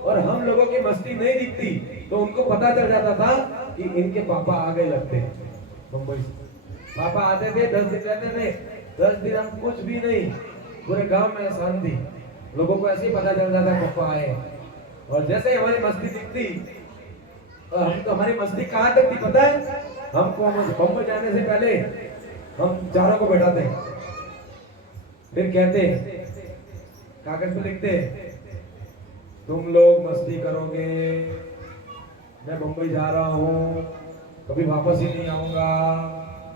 और हम लोगों की मस्ती नहीं दिखती तो उनको पता चल जाता था कि इनके पापा आगे लगते हैं मुंबई से। पापा आते थे, 10 दिन रहते थे, 10 दिन हम कुछ भी नहीं, पूरे गांव में शांति, लोगों को ऐसे ही पता चल जाता पापा आए। और जैसे ही हमारी मस्ती दिखती, और हम तो हमारी मस्ती कहाँ तक थी पता है, हमको बम्बई जाने से पहले हम चारों को बैठाते, फिर कहते, कागज पे लिखते, तुम लोग मस्ती करोगे, मैं मुंबई जा रहा हूँ, कभी वापस ही नहीं आऊंगा,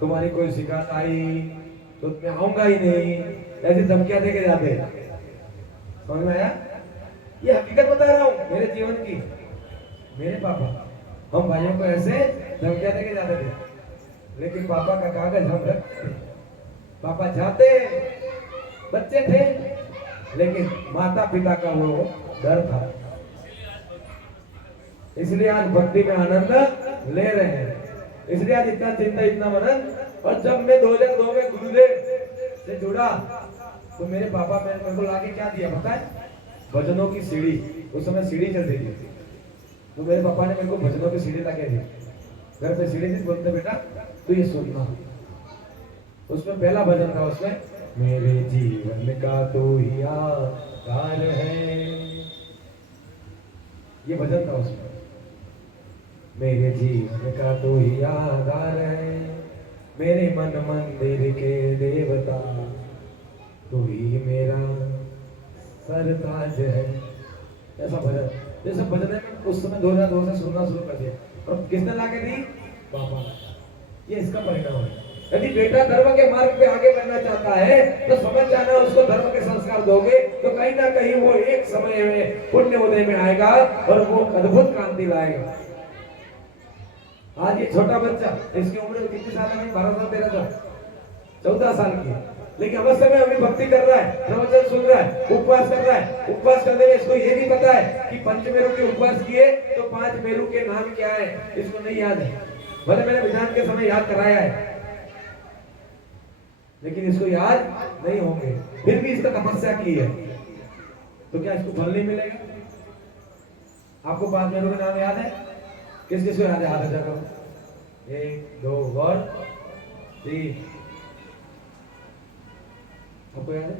तुम्हारी कोई शिकायत आई तो मैं आऊंगा ही नहीं, ऐसी धमकियां देके जाते। समझ में आया? ये हकीकत बता रहा हूँ मेरे जीवन की। मेरे पापा हम भाइयों को ऐसे धमकियां देके जाते थे, लेकिन पापा का कागज हम रखते। पापा जाते, बच्चे थे, लेकिन माता पिता का वो डर था, इसलिए आज भक्ति में आनंद ले रहे हैं, इसलिए आज इतना चिंता, इतना मनन। और जब मैं 2002 में गुरुदेव से जुड़ा तो मेरे पापा मेरे को लाके क्या दिया पता है? भजनों की सीढ़ी। उस समय सीढ़ी चलती थी, तो मेरे पापा ने मेरे को भजनों की सीढ़ी लाके दी। घर पे सीढ़ी थी, बोलते बेटा तो ये सुनना। उसमें पहला भजन था, उसमें मेरे जीवन का तो ही आधार है, ये भजन था उसमें। मेरे जीवन का तो ही आधार है, मेरे मन मंदिर के देवता, तू ही मेरा सरताज है। ऐसा भजन, जैसे भजन है उस समय 2002 से सुनना शुरू कर दिया। और किसने लाके दी? पापा। ये इसका परिणाम है। यदि बेटा धर्म के मार्ग पे आगे बढ़ना चाहता है तो समझ जाना, उसको धर्म के संस्कार दोगे तो कहीं ना कहीं वो एक समय में पुण्य उदय में आएगा और वो अद्भुत क्रांति लाएगा। आज ये छोटा बच्चा, इसकी उम्र कितनी साल है? 12 साल, 13 साल, 14 साल की, लेकिन अवश्य में अभी भक्ति कर रहा है, प्रवचन सुन रहा है, उपवास कर रहा है। उपवास करने में इसको ये भी पता है कि पंचमेरु के उपवास किए तो 5 मेरु के नाम क्या है, इसको नहीं याद है। भले मैंने विधान के समय याद कराया है, लेकिन इसको याद नहीं होंगे। फिर भी इसका तपस्या की है, तो क्या इसको फल नहीं मिलेगा? आपको 5 मेरु के नाम याद है? किस किस को याद है? हाथ उठा करो। 1 2 और 3। आपको याद है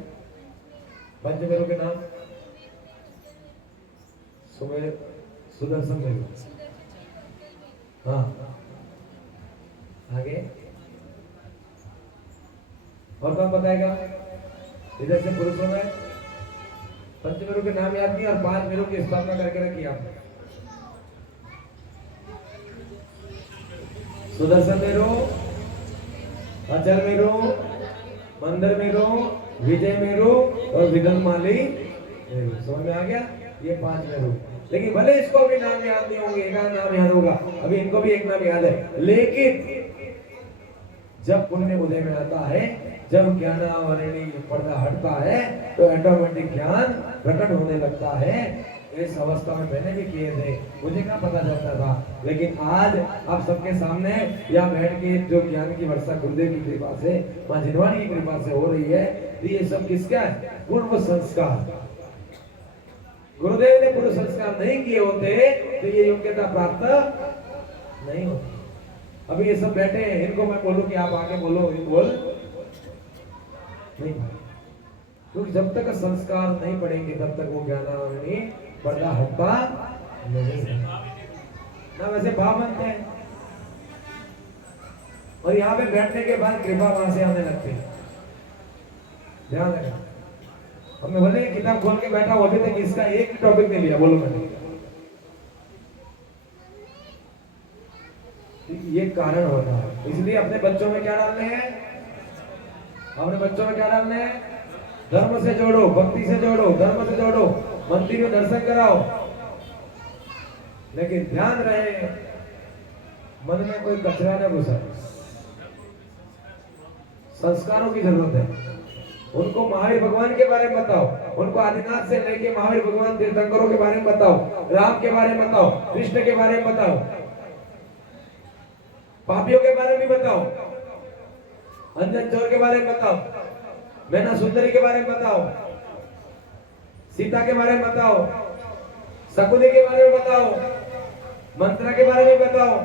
पंचमेरु के नाम? सुमेर, सुदर्शन मेरु, हाँ। आगे और कौन बताएगा? इधर से पुरुषों में पंचमेरु के नाम याद नहीं और 5 मेरु की स्थापना करके रखी आपने। सुदर्शन मेरु, अचल मेरु, मंदर मेरु, विजय मेरु और विदलमाली मेरु। समझ में आ गया? ये 5 मेरु। लेकिन भले इसको भी नाम याद नहीं होंगे, एक नाम याद होगा। अभी इनको भी एक नाम याद है, लेकिन जब पुण्य उदय में आता है, जब ज्ञानावरणी पर्दा हटता है, तो ऑटोमेटिक ज्ञान प्रकट होने लगता है। इस अवस्था में मैंने भी किए थे, मुझे क्या पता चलता था। लेकिन आज आप सबके सामने या बैठ के जो ज्ञान की वर्षा गुरुदेव की कृपा से, मां जिनवाणी की कृपा से हो रही है, तो ये सब किसका है? पूर्व संस्कार। गुरुदेव ने पूर्व संस्कार नहीं किए होते तो ये योग्यता प्राप्त नहीं होती। अभी ये सब बैठे हैं, इनको मैं बोलूं कि आप आके बोलो, इन बोल नहीं, क्योंकि जब तक संस्कार नहीं पड़ेंगे तब तक वो ज्ञानावरणी पर्दा हटता नहीं है ना। वैसे भाव बनते हैं और यहाँ पे बैठने के बाद कृपा वहां से आने लगती है। ध्यान रखना, हमने भले किताब खोल के बैठा हूं, अभी तक इसका एक भी टॉपिक नहीं लिया, बोलो मैंने। ये कारण होता है। इसलिए अपने बच्चों में क्या डालने हैं? अपने बच्चों में क्या डालने हैं? धर्म से जोड़ो, भक्ति से जोड़ो, धर्म से जोड़ो, मंदिर में दर्शन कराओ। लेकिन ध्यान रहे मन में कोई कचरा न घुसा। संस्कारों की जरूरत है। उनको महावीर भगवान के बारे में बताओ, उनको आदिनाथ से लेके महावीर भगवान तीर्थंकरों के बारे में बताओ, राम के बारे में बताओ, कृष्ण के बारे में बताओ, पापियों के बारे में बताओ, अंजन चोर के बारे में बताओ, मैना सुंदरी के बारे में बताओ, सीता के बारे में बताओ, शकुनी के बारे में बताओ, मंत्रा के बारे में बताओ।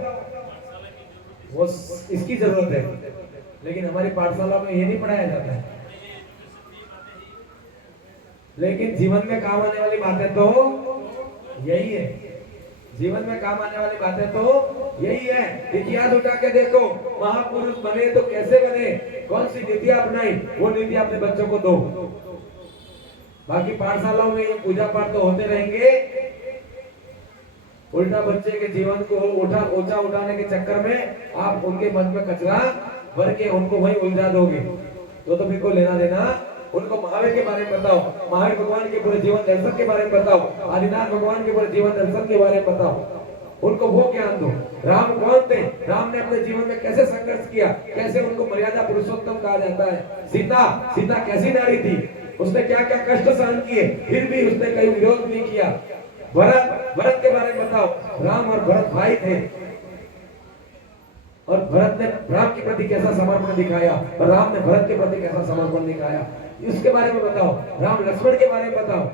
वो इसकी जरूरत है, लेकिन हमारी पाठशाला में ये नहीं पढ़ाया जाता है। लेकिन जीवन में काम आने वाली बातें तो यही है। जीवन में काम आने वाली बातें तो यही है। इतिहास उठा के देखो, महापुरुष बने तो कैसे बने, कौन सी नीतियां अपनाई, वो नीति अपने बच्चों को दो। बाकी पाठशालाओं में ये पूजा पाठ तो होते रहेंगे, उल्टा बच्चे के जीवन को ऊंचा उठाने के चक्कर में आप उनके मन में कचरा भर के उनको वही उलझा दोगे। तो फिर को लेना देना। उनको महावीर के बारे में बताओ, महावीर भगवान के पूरे जीवन दर्शन के बारे में बताओ, आदिनाथ भगवान के पूरे जीवन दर्शन के बारे में बताओ। उनको वो ज्ञान दो। राम कौन थे, राम ने अपने जीवन में कैसे संघर्ष किया, कैसे उनको मर्यादा पुरुषोत्तम कहा जाता है। सीता कैसी नारी थी, उसने क्या क्या कष्ट सहन किए, फिर भी उसने कहीं विरोध नहीं किया। भरत के बारे में बताओ, राम और भरत भाई थे और भरत ने राम के प्रति कैसा समर्पण दिखाया और राम ने भरत के प्रति कैसा समर्पण दिखाया, इसके बारे में बताओ। राम लक्ष्मण के बारे में बताओ।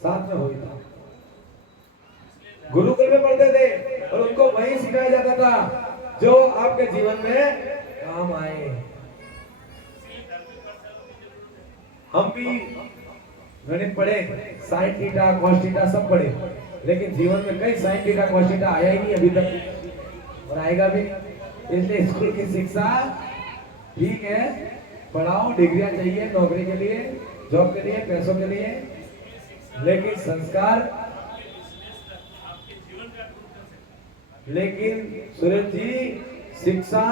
साथ में हुई था, गुरुकुल में पढ़ते थे और उनको वही सिखाया जाता था जो आपके जीवन में काम आए। हम भी गणित पढ़े, साइन थीटा कॉस थीटा सब पढ़े, लेकिन जीवन में कई साइन थीटा कॉस थीटा आया ही नहीं अभी तक और आएगा भी। इसलिए स्कूल की शिक्षा ठीक है, पढ़ाओ, डिग्रियां चाहिए नौकरी के लिए, जॉब के लिए, पैसों के लिए, लेकिन संस्कार। लेकिन सुरेश जी, शिक्षा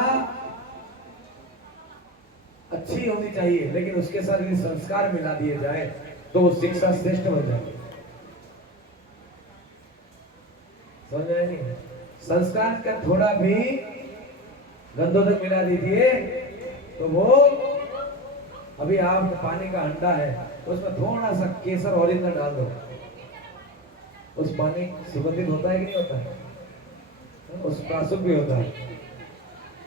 अच्छी होनी चाहिए, लेकिन उसके साथ यदि संस्कार मिला दिए जाए तो वो शिक्षा श्रेष्ठ बन जाएगी। समझ आए नहीं? संस्कार का थोड़ा भी गंदों तक मिला दीजिए तो वो अभी आप पानी का अंडा है उसमें थोड़ा सा केसर ओरिजिनल डाल दो, उस पानी सुगंधित होता है कि नहीं होता है, उस प्रासुक भी होता है।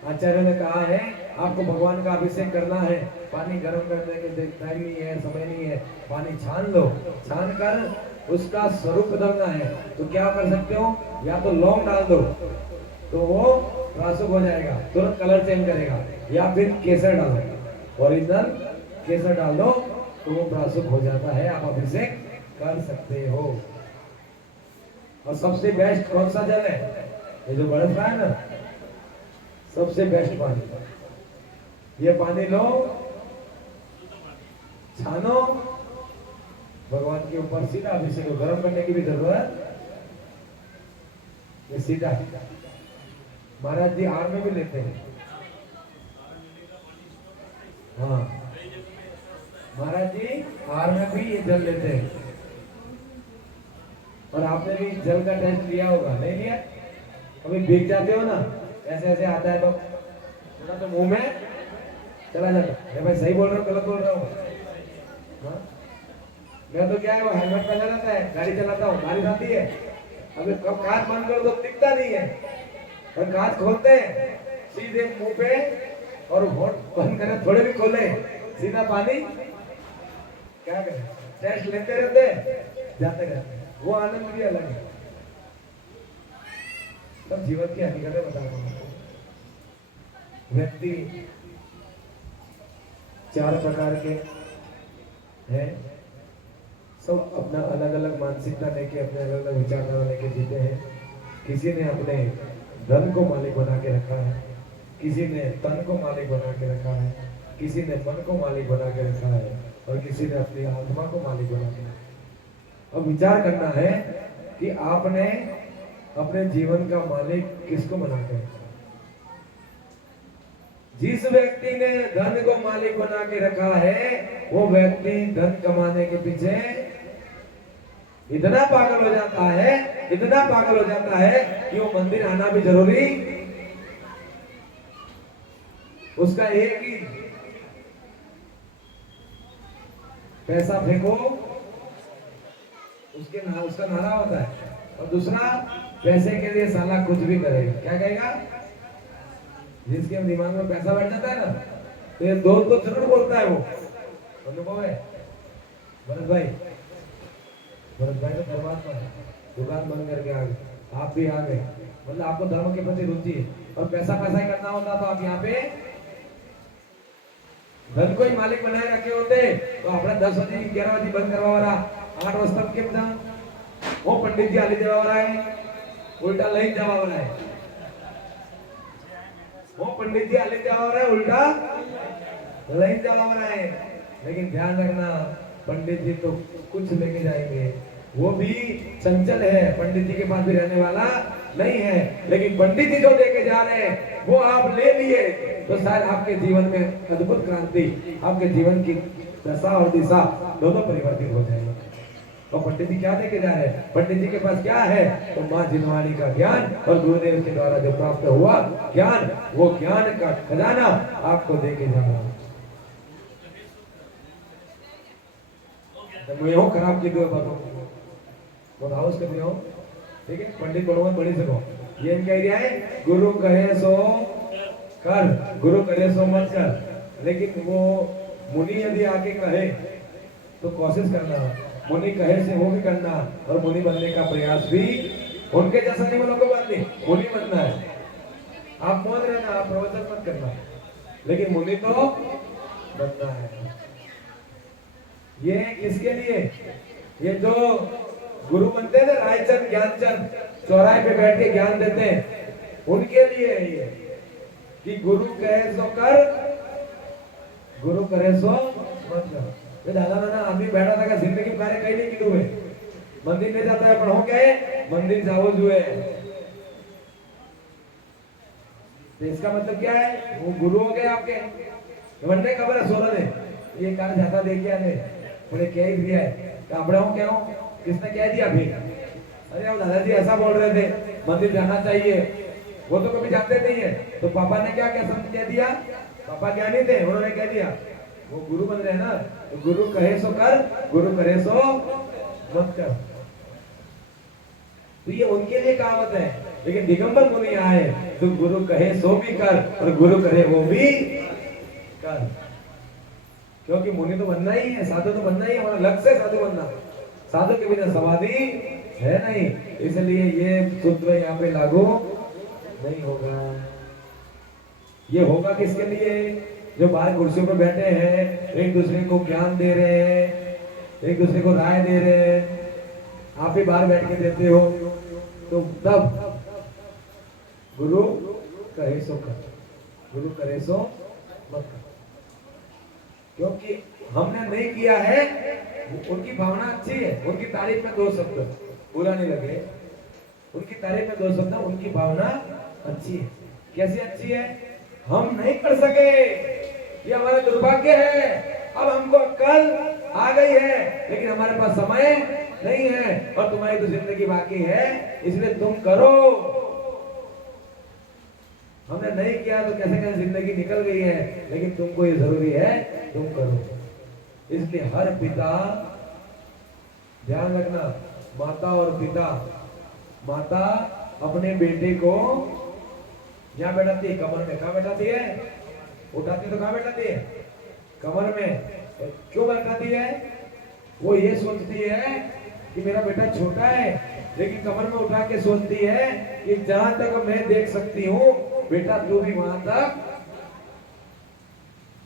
आचार्य ने कहा है आपको भगवान का अभिषेक करना है, पानी गर्म करने के टाइम नहीं है, समय नहीं है, पानी छान लो, छान कर उसका स्वरूप बदलना है तो क्या कर सकते हो, या तो लौंग डाल दो तो वो प्रासुक हो जाएगा, तुरंत कलर चेंज करेगा, या फिर केसर डालो, ओरिजिनल केसर डाल दो तो वो प्रासुक हो जाता है, आप अभिषेक कर सकते हो। और सबसे बेस्ट कौन सा जल है, ये जो बर्फ है ना, सबसे बेस्ट पानी, ये पानी लो, छानो, भगवान के ऊपर सीधा अभिषेक, गर्म करने की भी जरूरत, ये सीधा महाराज जी आर में भी लेते हैं। हाँ महाराज जी आर में भी ये जल लेते हैं। और आपने भी जल का टेस्ट लिया होगा, नहीं लिया? कभी भीग जाते हो ना, ऐसे ऐसे आता है तो थोड़ा तो मुंह में चला जाता है। भाई सही बोल रहा हूँ गलत बोल रहा हूँ? हाँ? मैं तो क्या है वो हेलमेट पहना रहता है, गाड़ी चलाता हूँ, बारिश आती है, अभी कब कांच बंद करो तो दिखता नहीं है, और कांच खोलते हैं सीधे मुंह पे, और होठ बंद करें थोड़े भी खोले सीधा पानी, क्या करें, टेस्ट लेते रहते जाते रहते, वो आनंद भी अलग है। सब जीवन की हकीकतें बता रहा हूं। व्यक्ति चार प्रकार के हैं, सब अपना अलग अलग मानसिकता लेके, अपने अलग अलग विचारधारा लेके जीते हैं। किसी ने अपने धन को मालिक बना के रखा है, किसी ने तन को मालिक बना के रखा है, किसी ने मन को मालिक बना के रखा है, और किसी ने अपनी आत्मा को मालिक बना के रखा है। अब विचार करना है कि आपने अपने जीवन का मालिक किसको बना के रखा है। जिस व्यक्ति ने धन को मालिक बना के रखा है, वो व्यक्ति धन कमाने के पीछे इतना पागल हो जाता है, इतना पागल हो जाता है कि वो मंदिर आना भी जरूरी, उसका एक ही पैसा फेंको, उसका नारा होता है, और दूसरा पैसे के लिए साला कुछ भी करेगा। क्या कहेगा? जिसके दिमाग में पैसा बैठ जाता है ना, तो ये दो तो जरूर बोलता है, वो अनुभव है। भरत भाई तो परमात्मा है, दुकान बंद करके आ गए, आप भी आ गए, मतलब आपको धर्म के प्रति रुचि है, और पैसा पैसा ही करना होता तो आप यहाँ पे धन को ही मालिक बनाए रखे होते, तो अपना 10 बजे 11 बजे बंद करवा रहा, 8 वाजता केम था, वो पंडित जी आली जवा रहा है, उल्टा लई जवा रहा है, वो पंडित जी आले जवा रहा है, उल्टा लई जवा रहा है। लेकिन ध्यान रखना, पंडित जी तो कुछ लेके जाएंगे, वो भी चंचल है, पंडित जी के पास भी रहने वाला नहीं है, लेकिन पंडित जी जो लेके जा रहे हैं वो आप ले लिए तो शायद आपके जीवन में अद्भुत क्रांति, आपके जीवन की दशा और दिशा दोनों परिवर्तित हो जाएगी। तो पंडित जी क्या देके जा रहे हैं? पंडित जी के पास क्या है? तो माँ जिनवाणी का ज्ञान और गुरुदेव के द्वारा जो प्राप्त हुआ ज्ञान, वो ज्ञान का खजाना आपको देके जा रहा हूँ। मैं हूँ खराब की दो हाउस कर दिया हूँ, ठीक है, पंडित बनोगे बड़ी सको, ये कह दिया है गुरु कहे सो कर, गुरु करे सो मत कर। लेकिन वो मुनि यदि आके कहे तो कोशिश करना, मुनि कहे से वो भी करना, और मुनि बनने का प्रयास भी, उनके जैसा नहीं बनोगे, बनने मुनि बनना है। आप मौन रहना, आप प्रवचन मत करना, लेकिन मुनि तो बनना है। ये किसके लिए? ये जो गुरु बनते हैं ना, रायचंद ज्ञानचंद चौराहे पे बैठ के ज्ञान देते हैं, उनके लिए है ये कि गुरु कहे सो कर, गुरु करे सो मत कर। ये दादा नाना आदमी बैठा था, जिंदगी में कार्य कहीं नहीं किए हुए, मंदिर में जाता है, पढ़ो क्या है, मंदिर जाओ जो है, तो इसका मतलब क्या है? वो गुरु हो गए आपके। वनडे खबर है सोलह ने ये कार जाता देखिए आने बोले क्या ही दिया है, कापड़ा हूँ क्या हूँ, किसने क्या दिया? फिर अरे वो दादाजी ऐसा बोल रहे थे मंदिर जाना चाहिए, वो तो कभी जानते नहीं है। तो पापा ने क्या क्या समझ कह दिया, पापा ज्ञानी थे, उन्होंने कह दिया वो गुरु बन रहे हैं ना, तो गुरु कहे सो कर, गुरु करे सो मत कर। तो ये उनके लिए कहावत है। लेकिन दिगंबर मुनि आए तो गुरु कहे सो भी कर और गुरु करे वो भी कर। क्योंकि मुनि तो बनना ही है, साधु तो बनना ही है, हमारा लक्ष्य है साधु बनना। साधु के बिना समाधि है नहीं, इसलिए ये सूत्र यहाँ पे लागू नहीं होगा। ये होगा किसके लिए? जो बाहर कुर्सियों पर बैठे हैं, एक दूसरे को ज्ञान दे रहे हैं, एक दूसरे को राय दे रहे हैं, आप भी बाहर बैठ के देते हो, तो तब गुरु कहे सो कर, गुरु करे सो मत कर। क्योंकि हमने नहीं किया है, उनकी भावना अच्छी है, उनकी तारीफ में दो शब्द बुरा नहीं लगे, उनकी तारीफ में दो शब्द, उनकी भावना अच्छी है। कैसी अच्छी है? हम नहीं कर सके, ये हमारा दुर्भाग्य है। अब हमको अक्ल आ गई है, लेकिन हमारे पास समय नहीं है और तुम्हारी तो जिंदगी बाकी है, इसलिए तुम करो। हमने नहीं किया तो कैसे कैसे जिंदगी निकल गई है, लेकिन तुमको ये जरूरी है, तुम करो। इसलिए हर पिता, ध्यान रखना, माता और पिता, माता अपने बेटे को यहाँ बैठाती है, कमर में। कहाँ बैठाती है? उठाती तो कहाँ बैठाती है? कमर में। क्यों बैठाती है? वो ये सोचती है कि मेरा बेटा छोटा है, लेकिन कमर में उठा के सोचती है कि जहां तक मैं देख सकती हूँ बेटा तू भी वहां तक।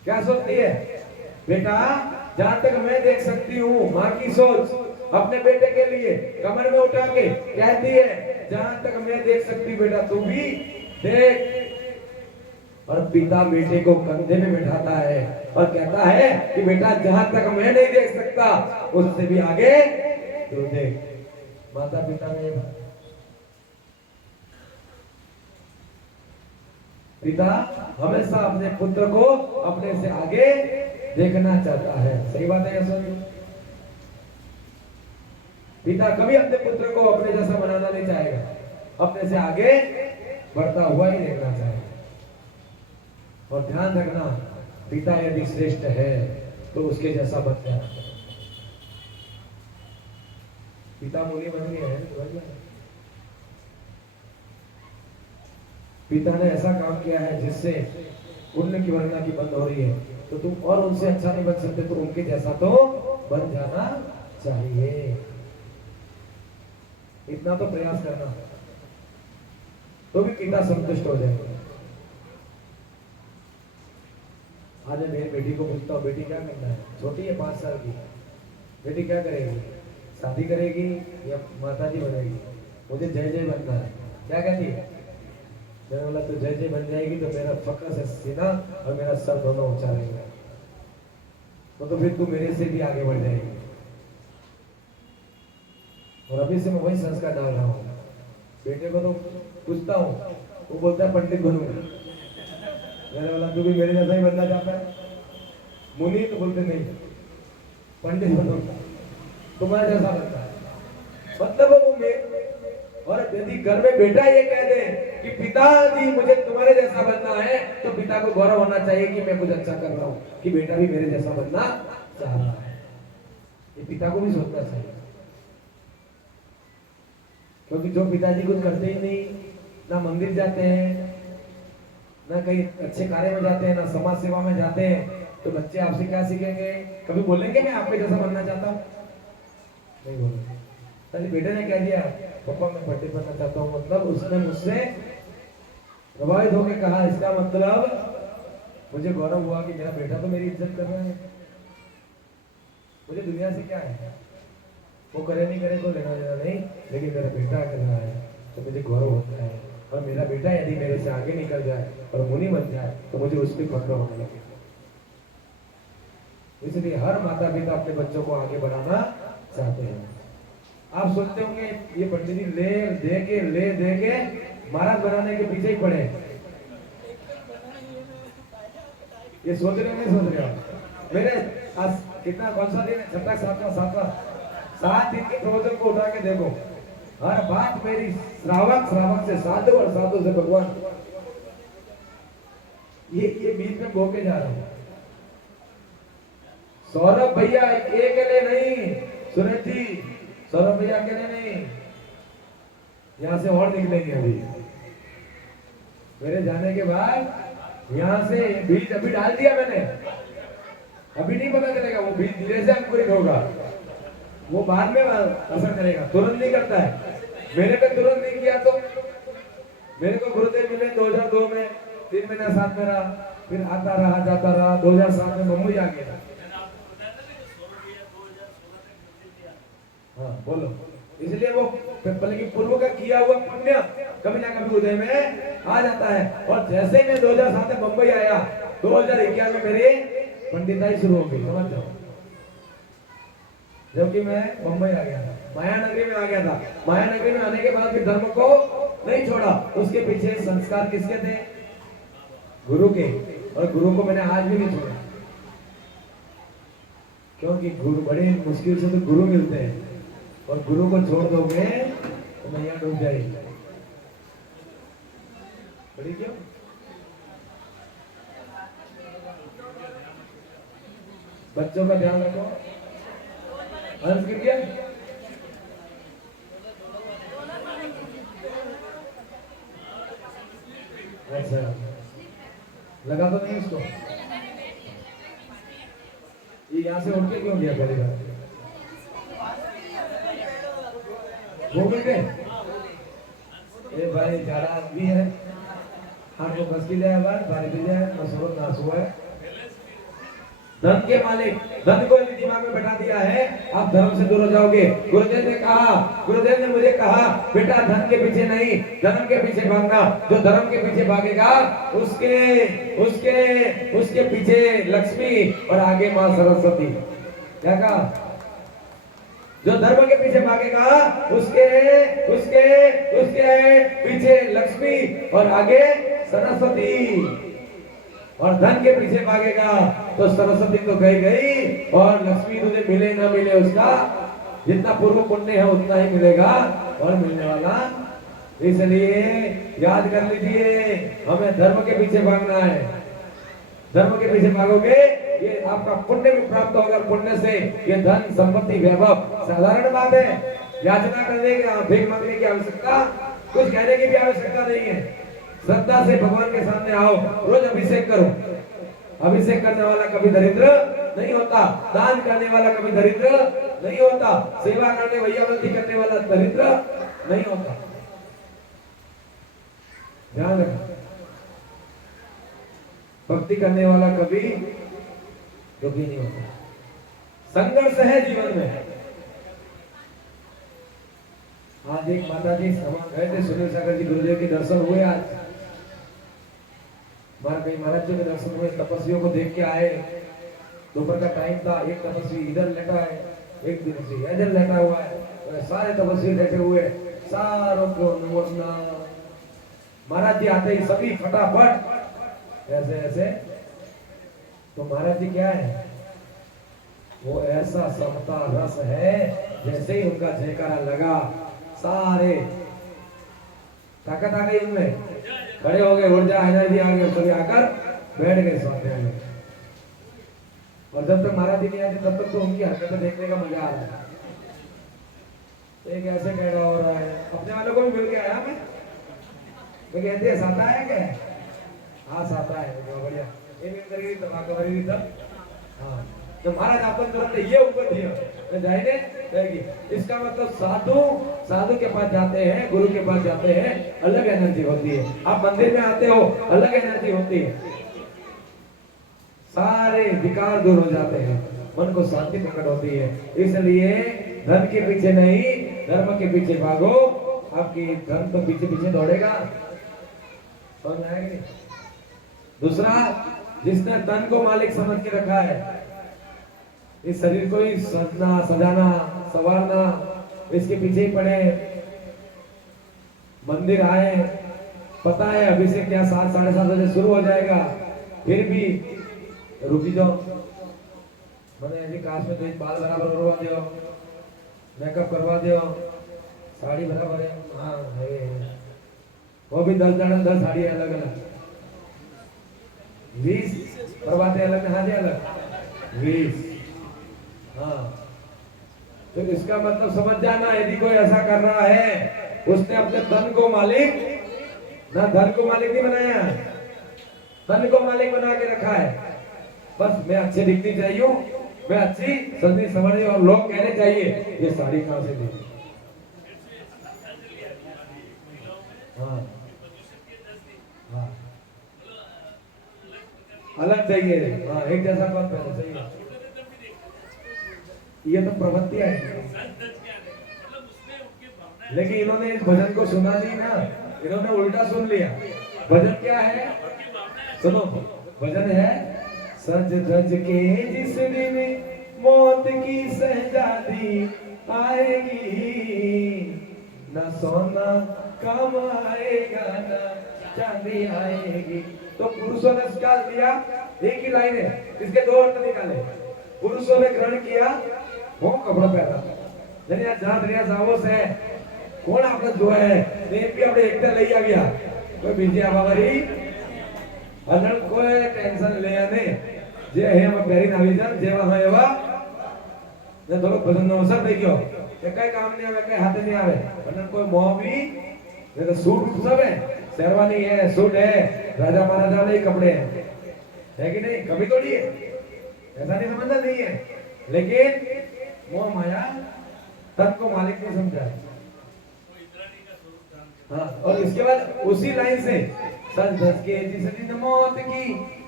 क्या सोचती है? बेटा जहां तक मैं देख सकती हूँ, माँ की सोच अपने बेटे के लिए कमर में उठा के कहती है जहां तक मैं देख सकती बेटा तू भी देख। और पिता बेटे को कंधे में बैठाता है और कहता है कि बेटा जहां तक मैं नहीं देख सकता उससे भी आगे तू देख। माता पिता में पिता हमेशा अपने पुत्र को अपने से आगे देखना चाहता है। सही बात है यशोद? पिता कभी अपने पुत्र को अपने जैसा बनाना नहीं चाहेगा, अपने से आगे बढ़ता हुआ ही देखना चाहेगा। और ध्यान रखना, पिता यदि श्रेष्ठ है तो उसके जैसा बन जाना। पिता मुनि बन गया है, पिता ने ऐसा काम किया है जिससे पुण्य की वर्णना की बंद हो रही है, तो तुम और उनसे अच्छा नहीं बन सकते, तो उनके जैसा तो बन जाना चाहिए। इतना तो प्रयास करना, तो भी पिता संतुष्ट हो जाएगा। आज मैं मेरी बेटी को पूछता हूँ, बेटी क्या करना है? छोटी है 5 साल की, बेटी क्या करेगी? शादी करेगी या माताजी बनेगी? मुझे जय जय बनना है। क्या कहती है? मैंने बोला तो जय जय बन जाएगी तो मेरा फक्र से सीना और मेरा सर दोनों ऊंचा रहेगा, तो फिर तू मेरे से भी आगे बढ़ जाएगी। और अभी से मैं वही संस्कार डाल रहा हूँ। बेटे को तो पूछता हूँ, वो बोलता है पंडित बनूंगा। मैंने बोला तू भी मेरे जैसा ही बनना चाहता है? मुनि तो बोलते नहीं, पंडित बनूंगा, तुम्हारा जैसा बनता है। मतलब वो और यदि घर में बेटा ये कह दे कि पिताजी मुझे तुम्हारे जैसा बनना है, तो पिता को गौरव होना चाहिए कि मैं कुछ अच्छा कर रहा हूँ, कि बेटा भी मेरे जैसा बनना चाह रहा है। ये पिता को भी सोचना चाहिए। क्योंकि जो पिताजी कुछ करते ही नहीं, ना मंदिर जाते हैं, ना कहीं अच्छे कार्य में जाते हैं, ना समाज सेवा में जाते हैं, तो बच्चे आपसे क्या सीखेंगे? कभी बोलेंगे मैं आपके जैसा बनना चाहता हूँ? नहीं बोलेंगे। पहले बेटे ने कह दिया पापा मैं पंडित बनना चाहता हूँ, मतलब उसने मुझसे प्रभावित होकर कहा, इसका मतलब मुझे गौरव हुआ कि मेरा बेटा तो मेरी इज्जत कर रहा है। मुझे दुनिया से क्या है, वो करे नहीं करे तो लेना देना नहीं, लेकिन मेरा बेटा कर रहा है तो मुझे गौरव होता है। और मेरा बेटा यदि मेरे से आगे निकल जाए और मुनि बन जाए तो मुझे उस पर फक्र होने लगे। इसलिए हर माता पिता अपने बच्चों को आगे बढ़ाना चाहते हैं। आप सोचते होंगे ये पंडित जी ले दे के महाराज बनाने के पीछे ही पड़े, ये सोच रहे हो नहीं सोच रहे हो? मेरे कितना कौन सा दिन है? 6वां 7वां 7 दिन के प्रवचन को उठा के देखो, हर बात मेरी श्रावक, श्रावक से साधु और साधु से भगवान। ये बीच में बोके जा रहा हूं। सौरभ भैया अकेले नहीं, सुरेश जी, सौरभ भैया अकेले नहीं, यहां से और निकलेंगे अभी। मेरे जाने के बाद यहां से बीज अभी डाल दिया मैंने, अभी नहीं पता चलेगा, वो बीज धीरे से अंकुरित होगा, वो बाद में असर करेगा, तुरंत नहीं करता है। मैंने तो तुरंत नहीं किया, तो मेरे को गुरुदेव मिले 2002 में, 3 महीना साथ में रहा, फिर आता रहा जाता रहा, 2007 में मुंबई आ गया। हाँ बोलो। इसलिए वो बल्कि पूर्व का किया हुआ पुण्य कभी ना कभी उदय में आ जाता है। और जैसे ही मैं 2007 में मुंबई आया, 2011 में मेरी पंडिताई शुरू हो गई, समझ जाओ। जबकि मैं मुंबई आ गया था, माया नगरी में आ गया था। माया नगरी में आने के बाद भी धर्म को नहीं छोड़ा। उसके पीछे संस्कार किसके थे? गुरु के। और गुरु को मैंने आज भी नहीं छोड़ा, क्योंकि गुरु बड़े मुश्किल से तो गुरु मिलते हैं, और गुरु को छोड़ दोगे तो मैया डूब जाएगी। बड़ी क्यों? बच्चों का ध्यान रखो। हंस गिर गया? अच्छा, लगा तो नहीं उसको? ये यहाँ से उठ के क्यों गया पहली बार? वो मिल गए? ए भाई जाड़ा भी है, हाथ को बस की जाए, बारी भी जाए, मसूर नाश हुआ है। धन के मालिक, धन को यदि दिमाग में बैठा दिया है, आप धर्म से दूर हो जाओगे। गुरुदेव ने कहा, गुरुदेव ने मुझे कहा, बेटा धन के पीछे नहीं, धर्म के पीछे भागना। जो धर्म के पीछे भागेगा, उसके उसके उसके पीछे लक्ष्मी और आगे मां सरस्वती। क्या कहा? जो धर्म के पीछे भागेगा, उसके उसके उसके पीछे लक्ष्मी और आगे सरस्वती। और धन के पीछे भागेगा तो सरस्वती तो गई, और लक्ष्मी तुझे मिले ना मिले, उसका जितना पूर्व पुण्य है उतना ही मिलेगा और मिलने वाला। इसलिए याद कर लीजिए, हमें धर्म के पीछे भागना है। धर्म के पीछे भागोगे, ये आपका पुण्य भी प्राप्त होगा। पुण्य से ये धन संपत्ति वैभव साधारण बात है। याचना करने की, भीख मांगने की आवश्यकता, कुछ कहने की भी आवश्यकता नहीं है। श्रद्धा से भगवान के सामने आओ, रोज अभिषेक करो। अभिषेक करने वाला कभी दरिद्र नहीं होता, दान करने वाला कभी दरिद्र नहीं होता, सेवा करने, वैयावृत्ति करने वाला दरिद्र नहीं होता। ध्यान रखना, भक्ति करने वाला कभी दुखी नहीं होता। संघर्ष है जीवन में। आज एक माता जी समान गए थे, सुनील सागर जी गुरुदेव के दर्शन हुए। आज कई महाराज जी के दर्शन हुए, तपस्वियों को देख के आए। दोपहर का टाइम था, एक तपस्वी इधर लेटा है, एक तपस्वी इधर लेटा हुआ है, तो सारे तपस्वी बैठे हुए, सारों को नमस्कार। महाराज जी आते ही सभी फटाफट ऐसे ऐसे। तो महाराज जी क्या है, वो ऐसा समता रस है, जैसे ही उनका जयकारा लगा, सारे ताकत आ गई उनमें, खड़े हो गए, ऊर्जा एनर्जी आ गई, सभी आकर बैठ गए स्वाध्याय में। और जब तक महाराज जी नहीं आते तब तक तो उनकी हरकतें देखने का मजा आ रहा है। एक ऐसे कह रहा हो रहा है, अपने वालों को भी मिल के आया मैं, तो कहते हैं साता है क्या? हाँ साता है, बढ़िया। एक करके तबाका भरी तब, हाँ तो महाराज आपको तुरंत ये ऊपर दिया जाएंगे जाएगी। इसका मतलब साधु के पास जाते हैं, गुरु के पास जाते हैं, अलग एनर्जी होती है। आप मंदिर में आते हो, अलग एनर्जी होती है, सारे विकार दूर हो जाते हैं, मन को शांति प्रकट होती है। इसलिए धन के पीछे नहीं, धर्म के पीछे भागो। आपकी धन तो पीछे पीछे दौड़ेगा, समझ आएगी। दूसरा, जिसने तन को मालिक समझ के रखा है, इस शरीर को ही सजना, सजाना, संवारना, इसके पीछे ही पड़े, मंदिर आए, पता है अभी से क्या 7 साढ़े 7 बजे शुरू हो जाएगा, फिर भी रुकी जाओ। मैंने ऐसी काश में तो एक बाल बराबर करवा दो, मेकअप करवा दो, साड़ी बराबर है, हाँ है। वो भी 10 जन 10 साड़ी अलग अलग 20 प्रभाते अलग नहाते अलग 20। हाँ तो इसका मतलब समझ जाना, यदि कोई ऐसा कर रहा है उसने अपने तन को मालिक, ना धन को मालिक नहीं बनाया, तन को मालिक बना के रखा है। बस मैं अच्छे दिखनी चाहिए, मैं अच्छी सजनी संवरनी, और लोग कहने चाहिए ये साड़ी कहाँ से ली। हाँ हाँ अलग चाहिए, हाँ एक जैसा बात पहले सही है। ये तो प्रवृत्तियां है, लेकिन इन्होंने इस भजन को सुना नहीं ना, इन्होंने उल्टा सुन लिया। भजन क्या है सुनो, भजन है सज धज के जिस दिन मौत की सहजादी आएगी, न सोना काम आएगा न चांदी आएगी। तो पुरुषों ने क्या दिया, एक ही लाइन है, इसके दो अर्थ निकाले। पुरुषों ने ग्रहण किया वो कपड़ा पहना, जनिया जात रिया सावस है કોણ આપણે જોયા ને એમ કે આપણે એકતા લઈ આવ્યા, કોઈ બીજી આવારી અનળ કોઈ ટેન્શન લેયા ને, જે હે અમે પહેરીને આવી જા જેવા હોય એવા ને થોડો ભજનનો અવસર થઈ ગયો કે કઈ કામ નહીં આવે, કઈ હાથે નહીં આવે, અને કોઈ મોહ भी ये तो सूट सब है, शेरवानी है, सूट है, राजा महाराजा वाले कपड़े हैं, है कि नहीं? कभी तो नहीं है, ऐसा नहीं समझना नहीं है, लेकिन मोह माया तन को मालिक नहीं समझा। हाँ और इसके बाद उसी लाइन से सज धज के जिस दिन मौत की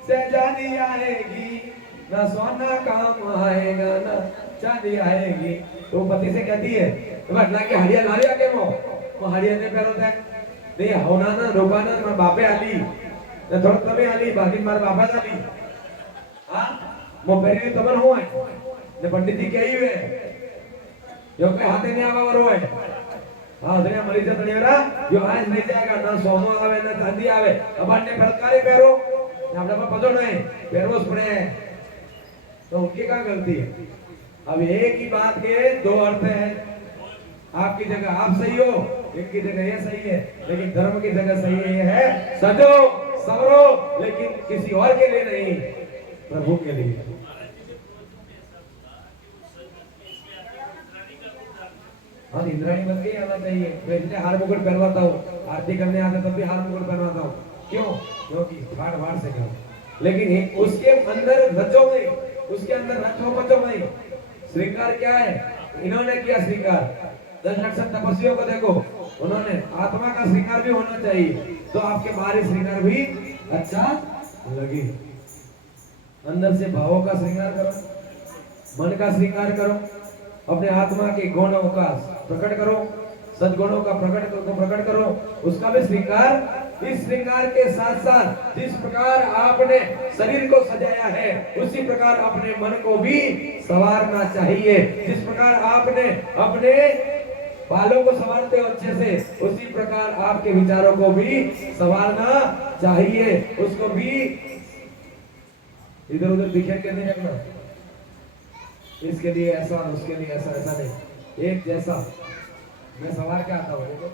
सहजादी आएगी, ना सोना काम आएगा ना चांदी आएगी। तो पति से कहती है तो अटला के हड़िया ला लिया के मो हड़िया ने पहरो था नहीं होना ना रोकाना मार बापे आली ने थोड़ा तमे आली बाकी मार बापा आली। हाँ मो पहरी तमन हो है ने पंडित जी कही हुए जो के हाथे नहीं आवा वरो है। हाँ दुनिया मरी जाता नहीं रहा, जो आज नहीं जाएगा ना सोनो आवे ना चांदी आवे, अब अन्य फलकारी पैरो अपने पास पतो नहीं पैरोस पड़े हैं, तो उनकी क्या गलती है? अब एक ही बात के दो अर्थ हैं, आपकी जगह आप सही हो, इनकी जगह ये सही है, लेकिन धर्म की जगह सही ये है सजो सवरो, लेकिन किसी और के लिए नहीं, प्रभु के लिए। हाँ इंद्राणी बन गई आना चाहिए, मैं इसलिए हार मुकुट पहनवाता हूँ, आरती करने आते तब भी हार मुकुट पहनवाता हूँ, क्यों? क्योंकि फाड़ फाड़ से करो, लेकिन उसके अंदर रचो नहीं, उसके अंदर रचो बचो नहीं। श्रृंगार क्या है? इन्होंने किया श्रृंगार, 10 लाख तपस्वियों को देखो, उन्होंने आत्मा का श्रृंगार भी होना चाहिए, तो आपके बाहरी श्रृंगार भी अच्छा लगे। अंदर से भावों का श्रृंगार करो, मन का श्रृंगार करो, अपने आत्मा के गुणों का प्रकट करो, सद्गुणों का प्रकट करो, उसका भी श्रृंगार। इस श्रृंगार के साथ साथ जिस प्रकार आपने शरीर को सजाया है उसी प्रकार अपने मन को भी संवारना चाहिए। जिस प्रकार आपने अपने बालों को संवारते हो अच्छे से, उसी प्रकार आपके विचारों को भी संवारना चाहिए, उसको भी इधर उधर बिखेर के नहीं रखना, इसके लिए ऐसा उसके लिए ऐसा, ऐसा नहीं, एक जैसा। मैं सवार के आता हूँ देखो,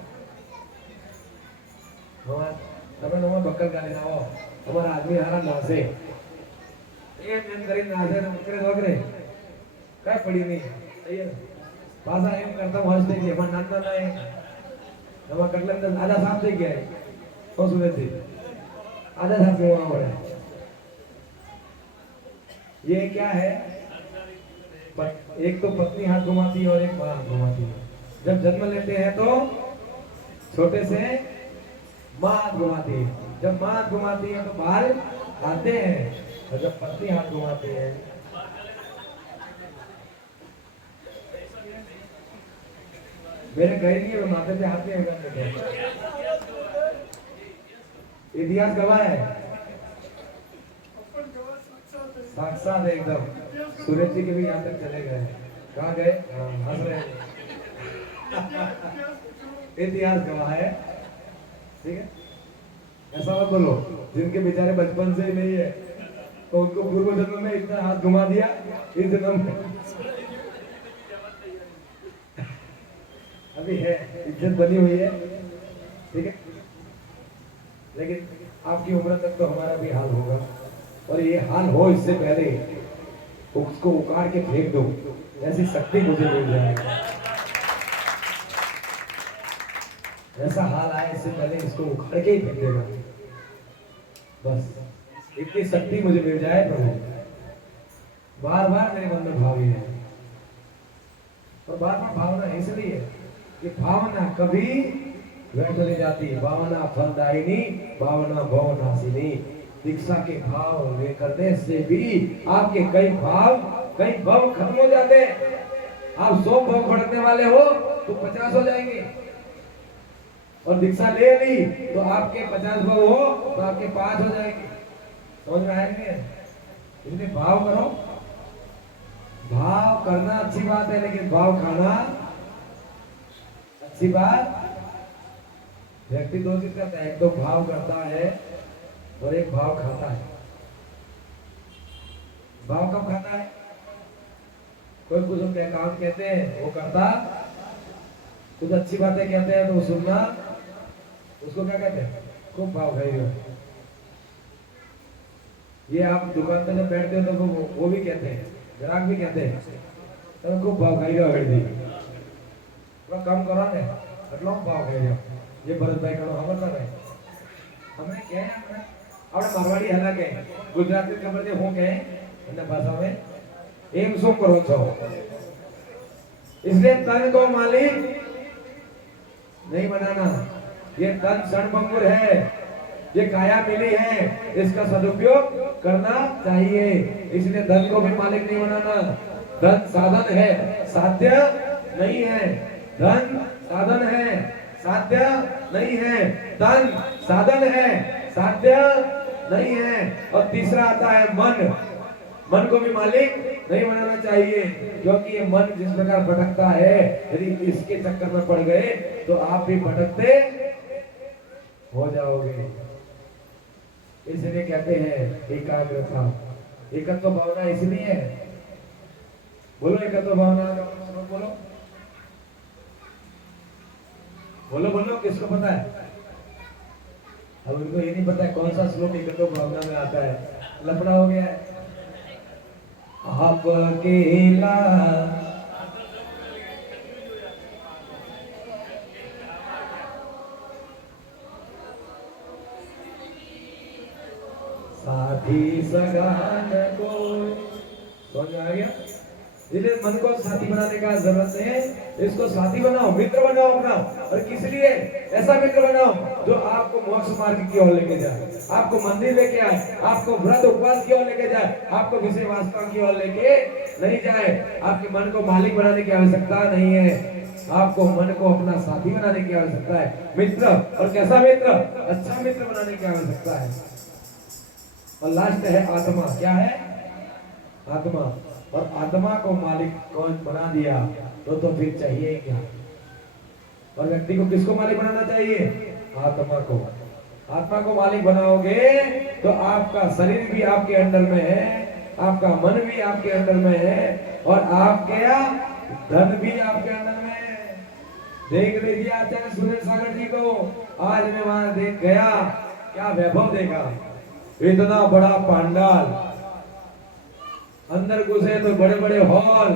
તમે નો બકલ ગાલી ના આવો, તમારા આદમી હારા નાસે એમ કરી નાસે ને ઉકરે વગરે કઈ પડી નહીં, સહી है પાછા એમ કરતા હોશ થઈ ગયા, પણ નાના ના નવા કટલે અંદર આધા સાફ થઈ ગયા, તો સુધે થી આધા સાફ જોવા પડે। ये क्या है? एक तो पत्नी हाथ घुमाती है और एक मां हाथ घुमाती है। जब जन्म लेते हैं तो छोटे से मां हाथ घुमाती है, जब मां हाथ घुमाती है तो बाल आते हैं, और जब पत्नी हाथ घुमाती है मेरे गए नहीं है, माथे पे हाथ नहीं लगा, इतिहास गवाह है, साक्षात एकदम। सूरज जी के भी यहाँ तक चले गए, कहाँ गए? हंस रहे इतिहास गवाह है, ठीक है? ऐसा मत बोलो, जिनके बेचारे बचपन से ही नहीं है तो उनको पूर्व जन्म में इतना हाथ घुमा दिया, इस जन्म में अभी है, इज्जत बनी हुई है, ठीक है, लेकिन आपकी उम्र तक तो हमारा भी हाल होगा, और ये हाल हो इससे पहले उसको उखाड़ के फेंक दो, ऐसी शक्ति मुझे मिल जाएगी। ऐसा हाल आए इससे पहले इसको उखाड़ के ही फेंक देगा, बस इतनी शक्ति मुझे मिल जाए प्रभु। बार बार मेरे मन में भाव ही है, और बार बार भावना इसलिए कि भावना कभी व्यर्थ नहीं जाती। भावना फलदायिनी, भावना भवनाशिनी। दीक्षा के भाव करने से भी आपके कई भव खत्म हो जाते हैं। आप 100 भव भड़कने वाले हो तो 50 हो जाएंगे, और दीक्षा ले ली तो आपके 50 भव हो तो आपके 5 हो जाएंगे। समझ में आएंगे? इसलिए भाव करो। भाव करना अच्छी बात है, लेकिन भाव खाना अच्छी बात। व्यक्ति दो चीज करता है, एक तो भाव करता है और एक भाव खाता है। भाव कब खाता है? कोई कुछ काम कहते हैं वो करता, कुछ अच्छी बातें कहते हैं तो वो सुनना, उसको क्या कहते हैं? खूब भाव खाई हो। ये आप दुकान पे जब बैठते हो तो वो भी कहते हैं, ग्राहक भी कहते हैं तो खूब भाव खाई हो। थोड़ा कम करो ने, એટલો ભાવ ખાઈ રહ્યો જે ભરતભાઈ કરો ખબર છે ભાઈ? हमने क्या है, આપણે મારવાડી હલા કે ગુજરાતી ખબર છે હું કે અને ભાષામાં એમ શું કરો છો? इसलिए तन को मालिक नहीं बनाना। ये तन क्षणभंगुर है, ये काया मिली है, इसका सदुपयोग करना चाहिए। इसलिए धन को भी मालिक नहीं बनाना। धन साधन है, साध्य नहीं है। धन साधन है, साध्य नहीं है। धन साधन है, साध्य नहीं है। और तीसरा आता है मन। मन को भी मालिक नहीं बनाना चाहिए, क्योंकि ये मन जिस प्रकार भटकता है, यदि इसके चक्कर में पड़ गए तो आप भी भटकते हो जाओगे। इसलिए कहते हैं एकाग्रता। एकत्व भावना इसलिए है। बोलो एकत्व भावना का बोलो, बोलो बोलो, किसको पता है? अब उनको ये नहीं पता है कौन सा श्लोक एकत्व भावना में आता है। लफड़ा हो गया है। आप अकेला साथी सगान को, समझ आ गया? इसलिए मन को साथी बनाने का जरूरत है। इसको साथी बनाओ, मित्र बनाओ अपना। और किस लिए? ऐसा मित्र बनाओ जो आपको मोक्ष मार्ग की ओर लेके जाए, आपको मंदिर लेके आए, आपको व्रत उपवास की ओर लेके जाए, आपको विषय वासना की ओर लेके नहीं जाए। आपके मन को मालिक बनाने की आवश्यकता नहीं है, आपको मन को अपना साथी बनाने की आवश्यकता है। मित्र, और कैसा मित्र? अच्छा मित्र बनाने की आवश्यकता है। और लास्ट है आत्मा। क्या है? आत्मा। और आत्मा को मालिक कौन बना दिया तो फिर चाहिए क्या? और व्यक्ति को किसको मालिक बनाना चाहिए? आत्मा को। आत्मा को मालिक बनाओगे तो आपका शरीर भी आपके अंडर में है, आपका मन भी आपके अंडर में है, और आपके धन भी आपके अंडर में है। देख लीजिए आचार्य सुरेश सागर जी को, आज मैं वहां देख गया, क्या वैभव देखा। इतना बड़ा पांडाल, अंदर घुसे तो बड़े बड़े हॉल,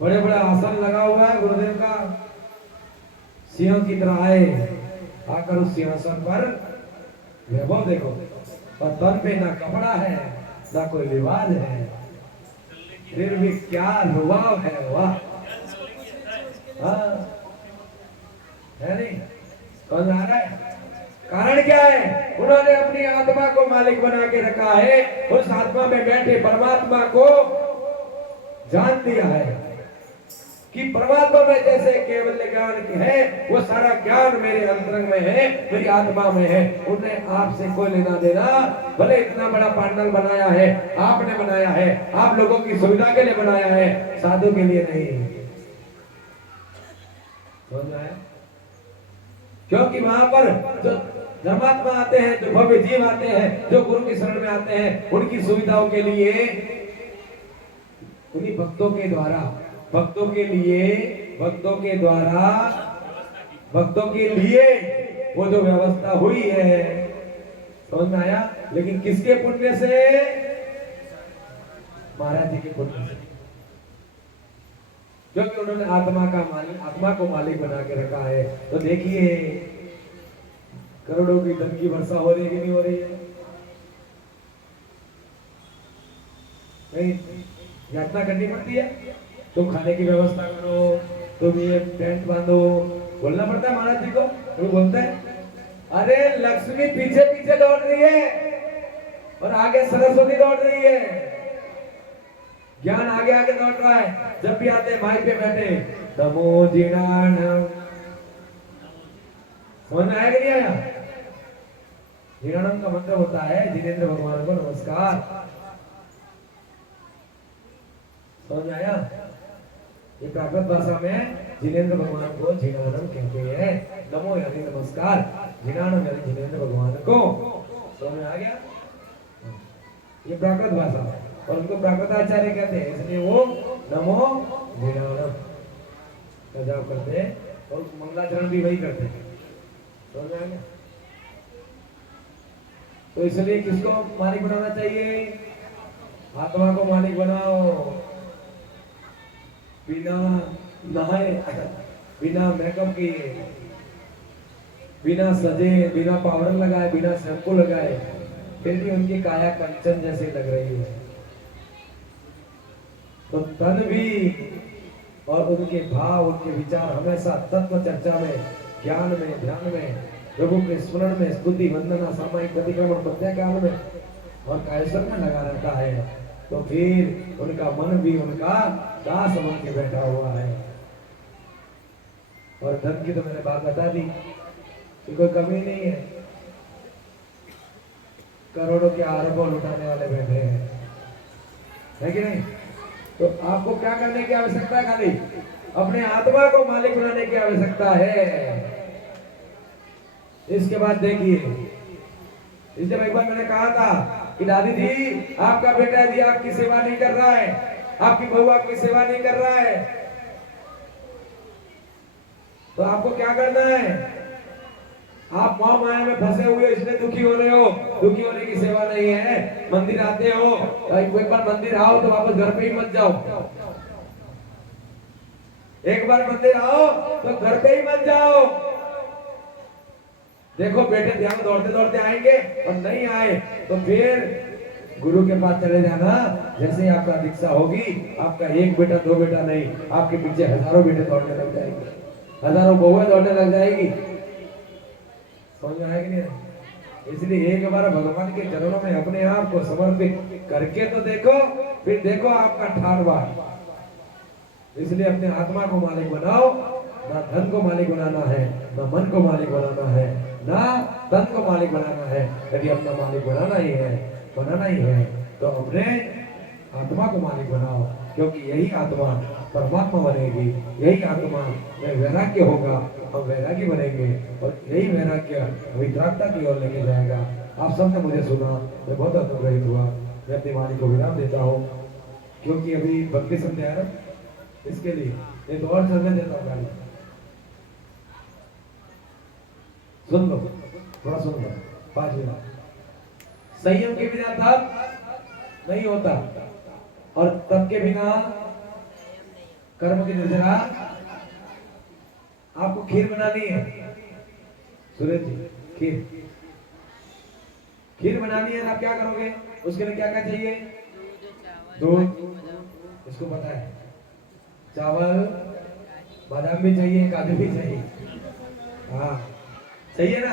बड़े बड़े आसन लगा हुआ है गुरुदेव का। सिंह की तरह आए, आकर उस सिंहासन पर वैभव देखो। और तन पे ना कपड़ा है, ना कोई लिबास है, फिर भी क्या रुबाब है। वाह, हाँ है नहीं? कौन आ रहा है? कारण क्या है? उन्होंने अपनी आत्मा को मालिक बना के रखा है। उस आत्मा में बैठे परमात्मा को जान दिया है कि परमात्मा में जैसे केवल ज्ञान है, वो सारा ज्ञान मेरे अंतरंग में है, मेरी आत्मा में है। उन्हें आपसे कोई लेना देना। भले इतना बड़ा पांडल बनाया है, आपने बनाया है, आप लोगों की सुविधा के लिए बनाया है, साधु के लिए नहीं। समझ में आया? क्योंकि वहां पर जो धर्मात्मा आते हैं, जो भव्य जीव आते हैं, जो गुरु की शरण में आते हैं, उनकी सुविधाओं के लिए, उन्हीं भक्तों के द्वारा भक्तों के लिए, भक्तों के द्वारा, भक्तों के लिए वो जो व्यवस्था हुई है, समझ में आया? लेकिन किसके पुण्य से? महाराज जी के पुण्य से, क्योंकि उन्होंने आत्मा का मालिक, आत्मा को मालिक बना के रखा है। तो देखिए करोड़ों की धन की वर्षा हो रही है कि नहीं हो रही है? नहीं, यातना करनी पड़ती है। तुम खाने की व्यवस्था करो, तुम ये टेंट बांधो, बोलना पड़ता है महाराज जी को। तो बोलते हैं अरे लक्ष्मी पीछे पीछे दौड़ रही है और आगे सरस्वती दौड़ रही है, ज्ञान आगे आगे दौड़ रहा है। जब भी आते भाई पे बैठे नमो जिनान, समझ में आया कि नहीं आया? जिनानम का मतलब होता है जिनेंद्र भगवान को नमस्कार। समझ में आया? ये प्राकृत भाषा में जिनेंद्र भगवान को जिनानम कहते हैं। नमो यानी नमस्कार, जिनानम यानी जिनेंद्र भगवान को। समझ में आ गया? ये प्राकृत भाषा है और उनको प्राकृताचार्य कहते हैं, इसलिए वो नमो जिनानम का जाप करते हैं और मंगलाचरण भी वही करते हैं। समझ में आ गया? तो इसलिए किसको मालिक बनाना चाहिए? आत्मा को मालिक बनाओ। बिना नहाए, बिना मेकअप किए, बिना सजे, बिना पाउडर लगाए, बिना शैम्पू लगाए, फिर भी उनकी काया कंचन जैसी लग रही है। तो तन भी और उनके भाव, उनके विचार हमेशा तत्व चर्चा में, ज्ञान में, ध्यान में, प्रभु के स्मरण में, स्तुति, वंदना, सामायिक प्रतिक्रमण, प्रत्याख्यान में और कायसर में लगा रहता है। तो फिर उनका मन भी उनका दास बन के बैठा हुआ है। और धन की तो मैंने बात बता दी कि कोई कमी नहीं है, करोड़ों के आरोपों लुटाने वाले बैठे हैं, है कि नहीं? तो आपको क्या करने की आवश्यकता है? खाली अपने आत्मा को मालिक बनाने की आवश्यकता है। इसके बाद देखिए, इसलिए एक बार मैंने कहा था कि दादी जी आपका बेटा यदि आपकी सेवा नहीं कर रहा है, आपकी बहू आपकी सेवा नहीं कर रहा है, तो आपको क्या करना है? आप मोह माया में फंसे हुए इसलिए दुखी हो रहे हो। दुखी होने की सेवा नहीं है। मंदिर आते हो, एक बार मंदिर आओ तो वापस घर पे ही मत जाओ। एक बार मंदिर आओ तो घर पे ही मत जाओ। देखो बेटे ध्यान दौड़ते दौड़ते आएंगे और नहीं आए तो फिर गुरु के पास चले जाना। जैसे ही आपका दीक्षा होगी, आपका एक बेटा दो बेटा नहीं, आपके पीछे हजारों बेटे दौड़ने लग जाएंगे, हजारों बहुएं दौड़ने लग जाएगी। समझ में आएगी नहीं? इसलिए एक बार भगवान के चरणों में अपने आप को समर्पित करके तो देखो, फिर देखो आपका ठाड़वा। इसलिए अपने आत्मा को मालिक बनाओ। ना धन को मालिक बनाना है, ना मन को मालिक बनाना है, ना तन को मालिक बनाना है। यदि अपना मालिक बनाना ही है तो अपने आत्मा को मालिक बनाओ, क्योंकि यही आत्मा परमात्मा बनेगी। यही आत्मा में वैराग्य होगा, हम वैरागी बनेंगे और यही वैराग्य वितरागता की ओर लेके जाएगा। आप सबने मुझे सुना, मैं बहुत अनुग्रहित हुआ। मैं अपनी वाणी को विराम देता हूँ, क्योंकि अभी भक्ति संध्या है, इसके लिए एक और चलने देता हूँ गाड़ी। सुन लो, थोड़ा सुन लो, 5 मिनट। संयम के बिना तप नहीं होता और तप के बिना कर्म की निर्जरा। आपको खीर बनानी है सुरेश जी, खीर बनानी है। आप क्या करोगे? उसके लिए क्या क्या चाहिए? दूध, इसको पता है। चावल, बादाम भी चाहिए, काजू भी चाहिए। हाँ चाहिए ना?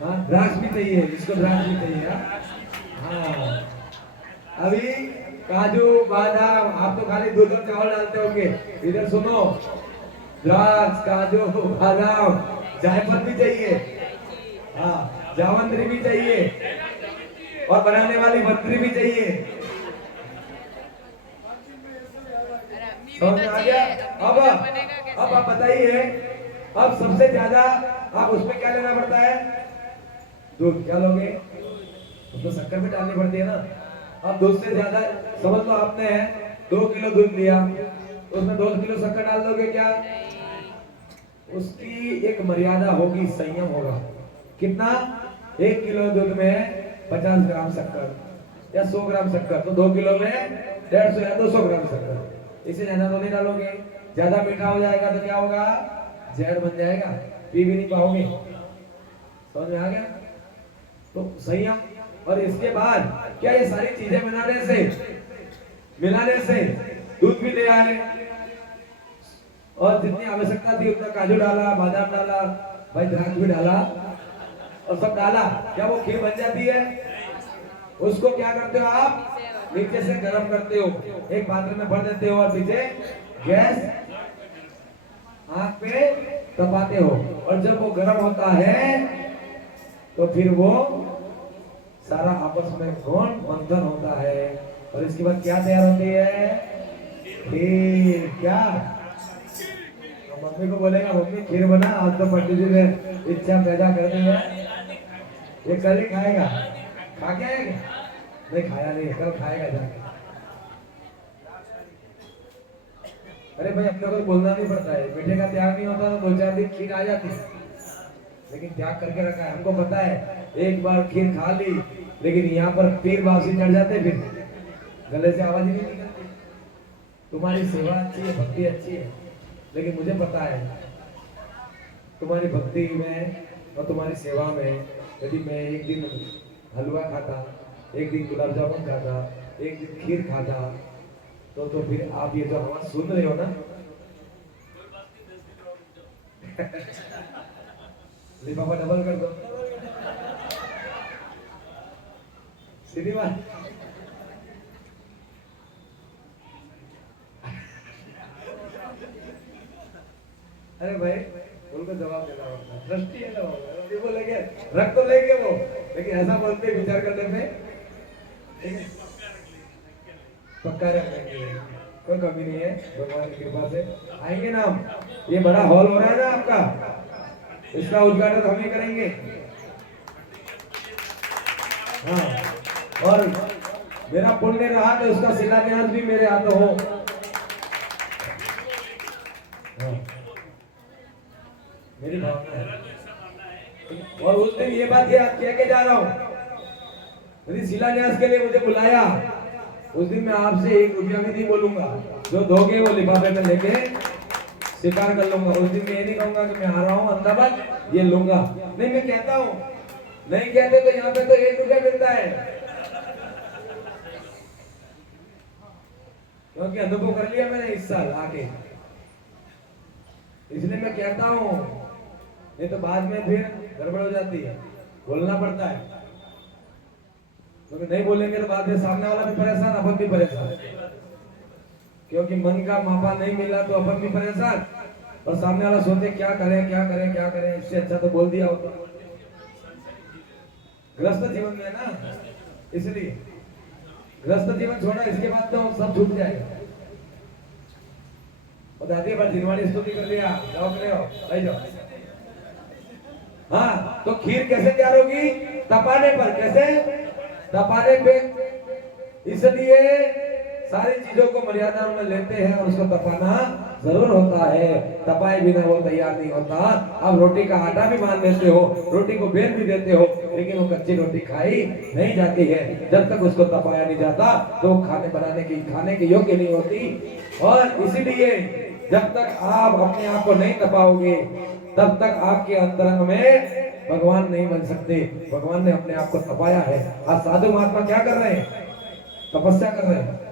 हाँ द्राक्ष भी चाहिए, इसको द्राक्ष भी चाहिए। हाँ अभी काजू बादाम, आप तो खाली दूध और चावल डालते होंगे। इधर सुनो, द्राक्ष, काजू, बादाम, जायफल भी चाहिए। हाँ जावंत्री भी चाहिए और बनाने वाली मंत्री भी चाहिए। समझ में आ गया? अब आप बताइए, अब सबसे ज्यादा आप उसमें क्या लेना पड़ता है? दूध। क्या लोगे? तो शक्कर भी डालनी पड़ती है ना। अब दूध से ज्यादा समझ लो आपने 2 किलो दूध लिया तो उसमें 2 किलो शक्कर डाल दोगे क्या? उसकी एक मर्यादा होगी, संयम होगा। कितना? 1 किलो दूध में 50 ग्राम शक्कर या 100 ग्राम शक्कर, तो 2 किलो में 150 या 200 ग्राम शक्कर। इससे ज्यादा तो नहीं डालोगे, ज्यादा मीठा हो जाएगा तो क्या होगा? जहर बन जाएगा, पी भी नहीं पाओगे। समझ में आ गया? तो संयम। और इसके बाद क्या ये सारी चीजें मिलाने से दूध भी ले आए और जितनी आवश्यकता थी उतना काजू डाला, बादाम डाला, भाई द्राक्ष भी डाला और सब डाला। क्या वो खीर बन जाती है? उसको क्या करते हो आप? नीचे से गर्म करते हो, एक पात्र में भर देते हो और पीछे गैस आंख पे तपाते हो। और जब वो गर्म होता है तो फिर वो सारा आपस में घोल मंथन होता है और इसके बाद क्या तैयार होती है? खीर। क्या? तो मम्मी को बोलेगा, मम्मी खीर बना, आज तो पंडित जी ने इच्छा पैदा कर दी है, ये कल ही खाएगा। खा के आएगा? नहीं खाया नहीं, कल खाएगा जाके। अरे भाई अपने को बोलना नहीं पड़ता है, मीठे का त्याग नहीं होता तो 2-4 दिन खीर आ जाती है, लेकिन त्याग करके रखा है। हमको पता है एक बार खीर खा ली, लेकिन यहाँ पर पीर वापसी चढ़ जाते, फिर गले से आवाज ही नहीं निकलती। तुम्हारी सेवा अच्छी है, भक्ति अच्छी है, लेकिन मुझे पता है तुम्हारी भक्ति में और तुम्हारी सेवा में यदि मैं एक दिन हलवा खाता, एक दिन गुलाब जामुन खाता, एक दिन खीर खाता, तो फिर आप ये जो आवाज सुन रहे हो ना लिफाफा डबल कर दो, सीधी बात। अरे भाई उनको जवाब देना होता है, दृष्टि है ना, वो बोलेंगे रख तो लेंगे वो, लेकिन ऐसा बोलते विचार करने में पक्का रखेंगे, कोई कमी नहीं है, भगवान की कृपा से आएंगे ना हम। ये बड़ा हॉल हो रहा है ना आपका, इसका उद्घाटन हम ही करेंगे। हाँ, और मेरा पुण्य रहा तो उसका शिलान्यास भी मेरे हाथों हो। हाँ, मेरी भावना है। और उस दिन ये बात याद कह के जा रहा हूँ, यदि शिलान्यास के लिए मुझे बुलाया, उस दिन मैं आपसे 1 रुपया भी नहीं बोलूंगा, जो दोगे वो लिफाफे में लेके स्वीकार कर लूंगा। उस दिन मैं ये नहीं कहूंगा कि मैं आ रहा हूँ अहमदाबाद ये लूंगा, नहीं मैं कहता हूँ, नहीं कहते तो यहाँ पे तो 1 रुपया मिलता है, क्योंकि अनुभव कर लिया मैंने इस साल आके, इसलिए मैं कहता हूँ, नहीं तो बाद में फिर गड़बड़ हो जाती है, बोलना पड़ता है, क्योंकि नहीं बोलेंगे तो बाद में सामने वाला भी परेशान, अपन भी परेशान, क्योंकि मन का मापा नहीं मिला तो अपन भी परेशान और सामने वाला सोचे क्या करें क्या करें क्या करें, इससे अच्छा तो बोल दिया होता। ग्रस्त जीवन में ना, इसलिए ग्रस्त जीवन छोड़ा, इसके बाद तो सब छूट जाएगा। और दादी बार जिनवाड़ी स्तुति कर लिया, जाओ करे हो, भाई जाओ। हाँ, तो खीर कैसे तैयार होगी? तपाने पर। कैसे? तपाने पे। इसलिए सारी चीजों को मर्यादा में लेते हैं और उसको तपाना जरूर होता है, तपाए बिना वो तैयार नहीं होता। आप रोटी का आटा भी मान लेते हो, रोटी को बेल भी देते हो, लेकिन वो कच्ची रोटी खाई नहीं जाती है जब तक उसको तपाया नहीं जाता, तो वो खाने के योग्य नहीं होती। और इसीलिए जब तक आप अपने आप को नहीं तपाओगे तब तक आपके अंतरंग में भगवान नहीं बन सकते। भगवान ने अपने आप को तपाया है। आज साधु महात्मा क्या कर रहे हैं? तपस्या कर रहे हैं।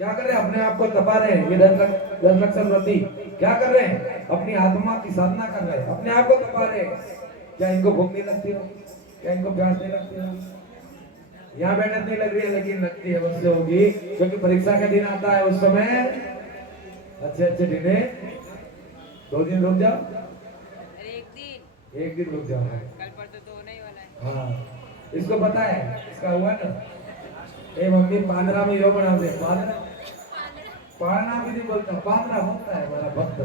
क्या कर रहे हैं? अपने आप को तपा रहे हैं। ये 10 लक्षण व्रती क्या कर रहे हैं? अपनी आत्मा की साधना कर रहे हैं, अपने आप को तपा रहे हैं। क्या इनको भूख नहीं लगती हो? क्या इनको प्यास नहीं लगती हो? यहाँ मेहनत नहीं लग रही है, लेकिन लगती है, उससे होगी, क्योंकि परीक्षा का दिन आता है। उस समय अच्छे दिने 2 दिन रुक जाओ, एक दिन रुक जाओ, कल पर तो होने ही वाला है। हाँ, इसको पता है, इसका हुआ ना, ए मम्मी पांडरा में यो बना दे, पांडरा भी नहीं बोलता, पांडरा बोलता है हमारा भक्त।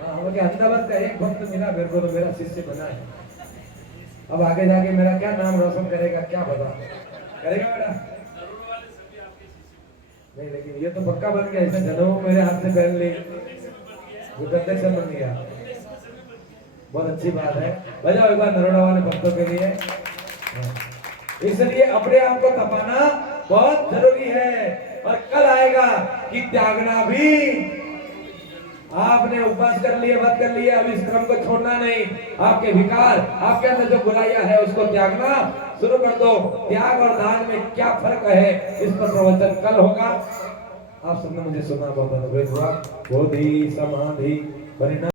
हाँ, हम अहमदाबाद का एक भक्त मिला मेरे को, तो मेरा शिष्य बना है। अब आगे जाके मेरा क्या नाम रोशन करेगा क्या पता, करेगा बेटा? नहीं लेकिन ये तो पक्का बन गया, ऐसा जनेऊ मेरे हाथ से पहन ली, वो गद्दे से बन गया। बहुत अच्छी बात है, बजाओ एक बार नरोड़ा वाले भक्तों के लिए। हाँ। इसलिए अपने आप को तपाना बहुत जरूरी है, और कल आएगा कि त्यागना भी। आपने उपवास कर लिए, व्रत कर लिए, अब इस क्रम को छोड़ना नहीं। आपके विकार, आपके अंदर जो बुराइयां है उसको त्यागना शुरू कर दो। त्याग और दान में क्या फर्क है, इस पर प्रवचन कल होगा। आप सबने मुझे सुना, बहुत अनुभव हुआ। बोधि समाधि परिणाम